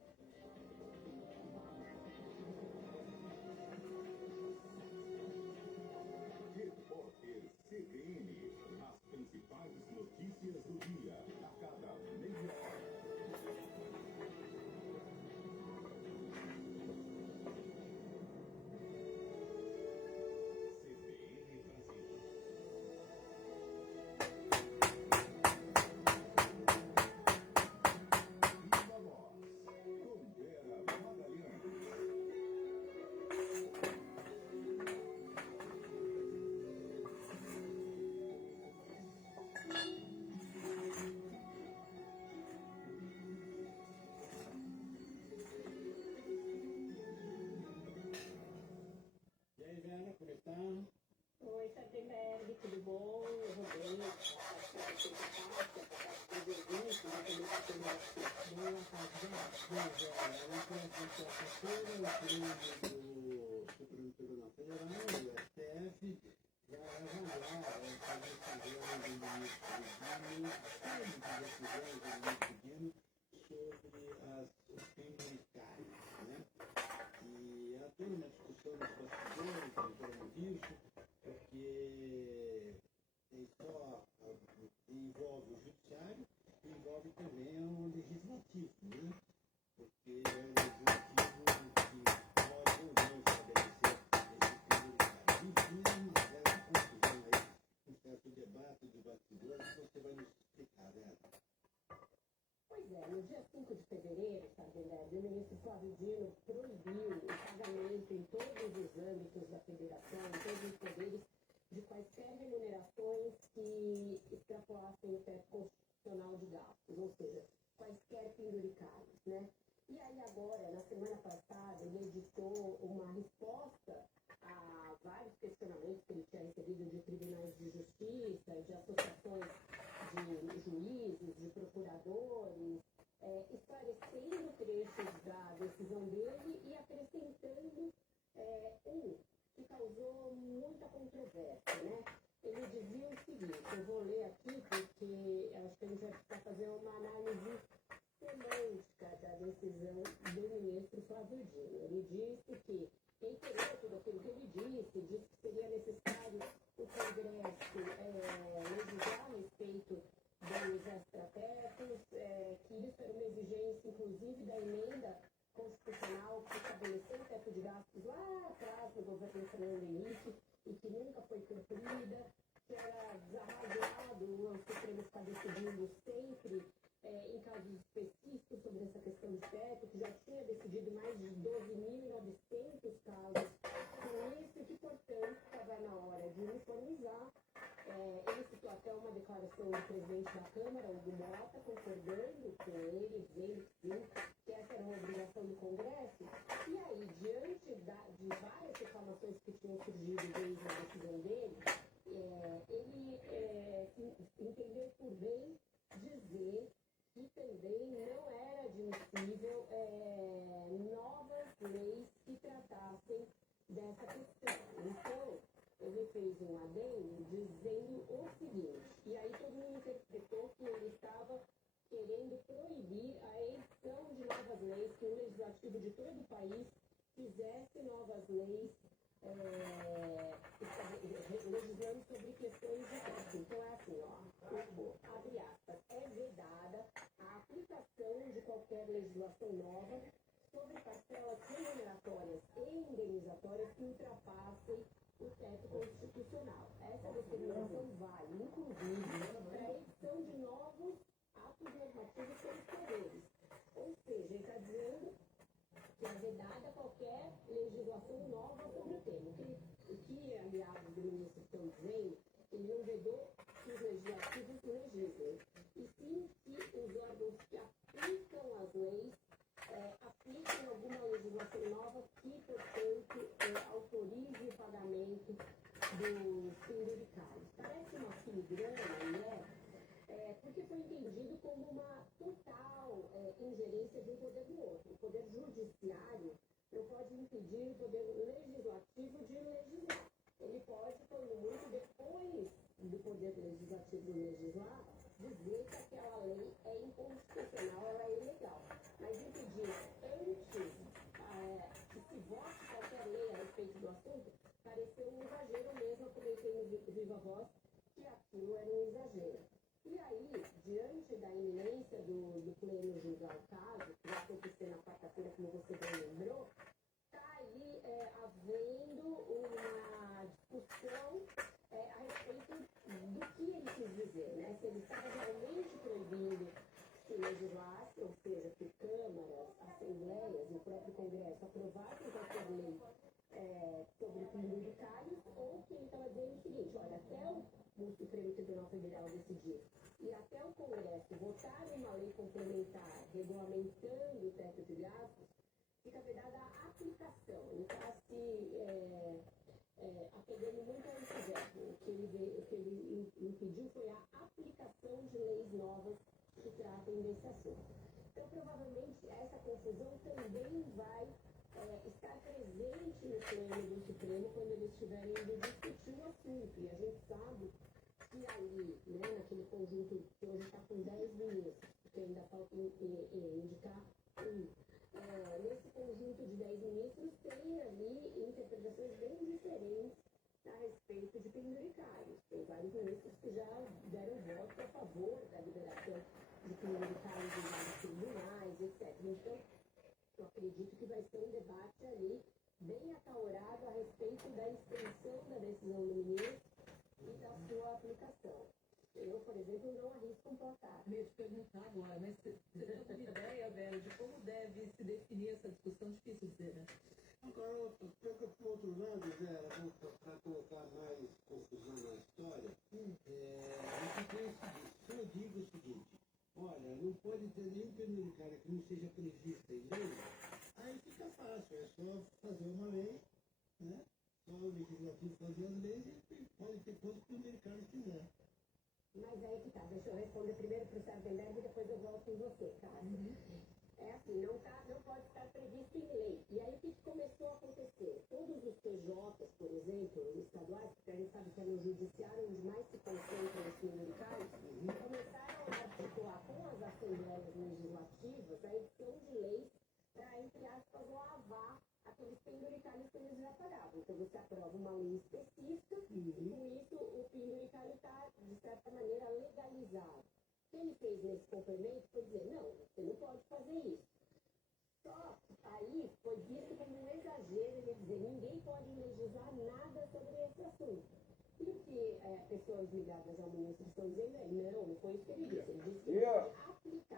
Repórter CBN, as principais notícias do dia, a cada meia hora. CBN Brasil. Viva Voz, com Vera Magalhães. E aí, Vera, como está? Oi, Sardenberg, tudo bom? Eu vou bem. Boa tarde, Vera. Na próxima quarta-feira, o Pleno do Supremo Tribunal Federal, o STF, vai avaliar essa decisão do ministro Dino, sobre os penduricários, né? E há toda uma discussão nos bastidores em torno disso, porque tem só envolve o judiciário e envolve também o legislativo, né? Porque é o legislativo que pode ou não estabelecer esse penduricário. Enfim, é uma certa confusão aí, um certo debate de bastidores que você vai nos explicar, né? Pois é, no dia 5 de fevereiro, Sardelli, o ministro Flávio Dino proibiu o pagamento em todos os âmbitos da federação, em todos os poderes, de quaisquer remunerações que extrapolassem o teto constitucional de gastos, ou seja, quaisquer penduricários, né? E aí agora, na semana passada, ele editou uma resposta a vários questionamentos que ele tinha recebido de tribunais de justiça, de associações de juízes, de procuradores, esclarecendo trechos da decisão dele e acrescentando um que causou muita controvérsia, né? Ele dizia o seguinte, eu vou ler aqui porque acho que a gente vai precisar fazer uma análise semântica da decisão do ministro Flávio Dino. Ele disse que, reiterou tudo aquilo que ele disse que seria necessário o Congresso legislar a respeito dos extratetos, que isso era uma exigência, inclusive, da emenda constitucional que estabeleceu o teto de gastos lá atrás, no governo Fernando Henrique, e que nunca foi cumprida, que era desarrazoado, o Supremo está decidindo sempre em casos específicos sobre essa questão de teto, que já tinha decidido mais de 12.900 casos com isso, e que, portanto, estava na hora de uniformizar. Ele citou até uma declaração do presidente da Câmara, Hugo Mota, concordando com ele, dizendo que sim, que essa era uma obrigação do Congresso. E aí, diante de várias reclamações que tinham surgido desde a decisão dele, ele entendeu por bem dizer que também não era admissível novas leis que tratassem dessa questão. Então, ele fez um adendo dizendo o seguinte, e aí todo mundo interpretou que ele estava querendo proibir a edição de novas leis, que o legislativo de todo o país fizesse novas leis legislando sobre questões de teto. Então é assim, abre aspas, é vedada a aplicação de qualquer legislação nova sobre parcelas remuneratórias e indenizatórias que ultrapassem o teto constitucional. Essa determinação vale, inclusive, para a edição de novos atos normativos pelos poderes. Ou seja, ele está dizendo que é vedada qualquer legislação nova sobre o tema. O que aliados do ministro estão dizendo, ele não vedou que os legislativos legislem, e sim que os órgãos que aplicam as leis apliquem alguma legislação nova que, portanto, autorize o pagamento dos penduricários. Parece uma filigrana, né? Porque foi entendido como uma total ingerência de um poder no outro. O poder judiciário não pode impedir o poder legislativo de legislar. Ele pode, quando muito depois do poder legislativo legislar, dizer que aquela lei é inconstitucional, ela é ilegal. Mas impedir antes que se vote qualquer lei a respeito do assunto, pareceu um exagero mesmo, eu comentei no Viva Voz que aquilo era um exagero. E aí, diante da iminência do pleno julgar o caso, que vai acontecer na quarta-feira, como você bem lembrou, está aí havendo uma discussão a respeito do que ele quis dizer, né? Se ele estava realmente proibindo que legislasse, ou seja, que câmaras, assembleias e o próprio Congresso aprovassem qualquer lei sobre penduricários, ou que ele estava dizendo o seguinte, olha, até o Supremo Tribunal Federal decidir e até o Congresso votar uma lei complementar regulamentando o teto de gastos, fica vedada a aplicação. Ele está se apegando muito a esse verbo. O que ele impediu foi a aplicação de leis novas que tratem desse assunto. Então, provavelmente, essa confusão também vai estar presente no pleno do Supremo quando eles estiverem indo discutir o assunto. E a gente sabe que ali, né, naquele conjunto que hoje está com 10 ministros, porque ainda falta indicar um. Nesse conjunto de 10 ministros tem ali interpretações bem diferentes a respeito de penduricários. Tem vários ministros que já deram voto a favor da liberação de penduricários em vários tribunais, etc. Então, eu acredito que vai ser um debate ali bem acalorado a respeito da extensão da decisão do ministro e da sua aplicação. Eu, por exemplo, não arrisco um placar. Eu ia te perguntar agora, mas você tem alguma ideia, Vera, de como deve se definir essa discussão? Difícil dizer, né? Agora, pega por outro lado, Vera, para colocar mais confusão na história, a gente tem o seguinte, se eu digo o seguinte, olha, não pode ter nenhum penduricário que não seja previsto em lei, aí fica fácil, é só fazer uma lei, né? Só o legislativo fazer as leis e pode ter quantos penduricários quiser. Mas aí que tá, deixa eu responder primeiro para o Sardenberg e depois eu volto com você, Cássio. É assim, não pode estar previsto em lei. E aí o que começou a acontecer? Todos os PJs, por exemplo, estaduais, porque a gente sabe que é no judiciário onde mais se concentram os penduricários, começaram a articular com as assembleias legislativas a edição de leis para, entre aspas, lavar aqueles penduricários que eles já pagavam. Então você aprova uma lei específica e com isso o penduricário está, de certa maneira, legalizado. O que ele fez nesse complemento foi dizer, não, você não pode fazer isso. Só aí foi visto como um exagero ele dizer, ninguém pode legislar nada sobre esse assunto. E o que pessoas ligadas ao ministro estão dizendo é, não foi isso que ele disse. Ele disse que pode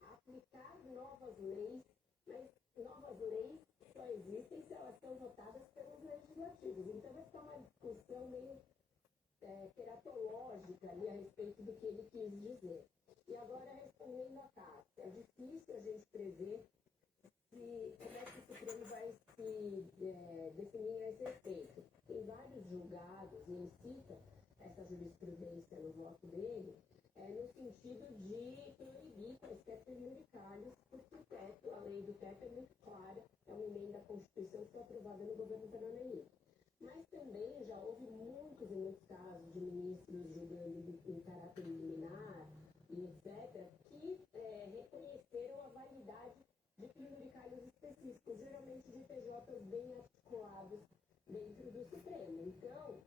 aplicar novas leis, mas novas leis só existem se elas são votadas pelos legislativos. Então vai ficar uma discussão meio teratológica ali a respeito do que ele quis dizer. E agora, respondendo a Cássia, é difícil a gente prever como é que o Supremo vai se definir a esse respeito. Tem vários julgados, e ele cita essa jurisprudência no voto dele, no sentido de proibir quaisquer penduricários, porque o teto, a lei do teto é muito clara, é uma emenda à Constituição que foi aprovada no governo Fernando Henrique. Mas também já houve muitos e muitos casos de ministros julgando em caráter liminar e etc., que reconheceram a validade de penduricários específicos, geralmente de PJs bem articulados dentro do Supremo. Então,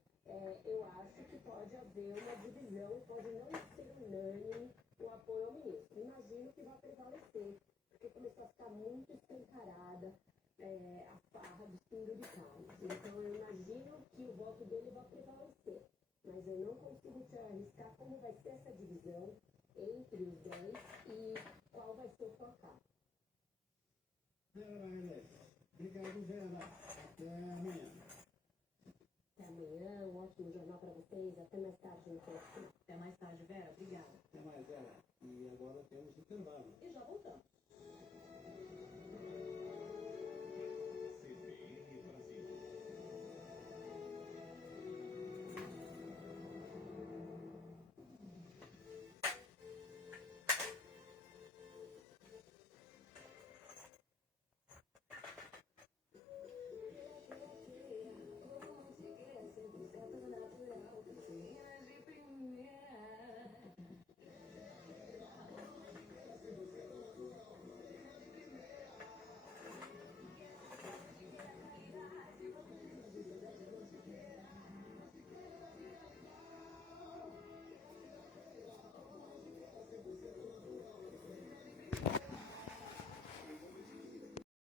eu acho que pode haver uma divisão, pode não ser unânime o apoio ao ministro. Imagino que vai prevalecer, porque começou a ficar muito escancarada a farra dos penduricários. Então, eu imagino que o voto dele vai prevalecer. Mas eu não consigo te arriscar como vai ser essa divisão entre os 10 e qual vai ser o placar. Obrigado, Vera. Até amanhã. Até amanhã, um ótimo jornal para vocês. Até mais tarde no próximo. Até mais tarde, Vera. Obrigada. Até mais, Vera. E agora temos intervalo. E já voltamos.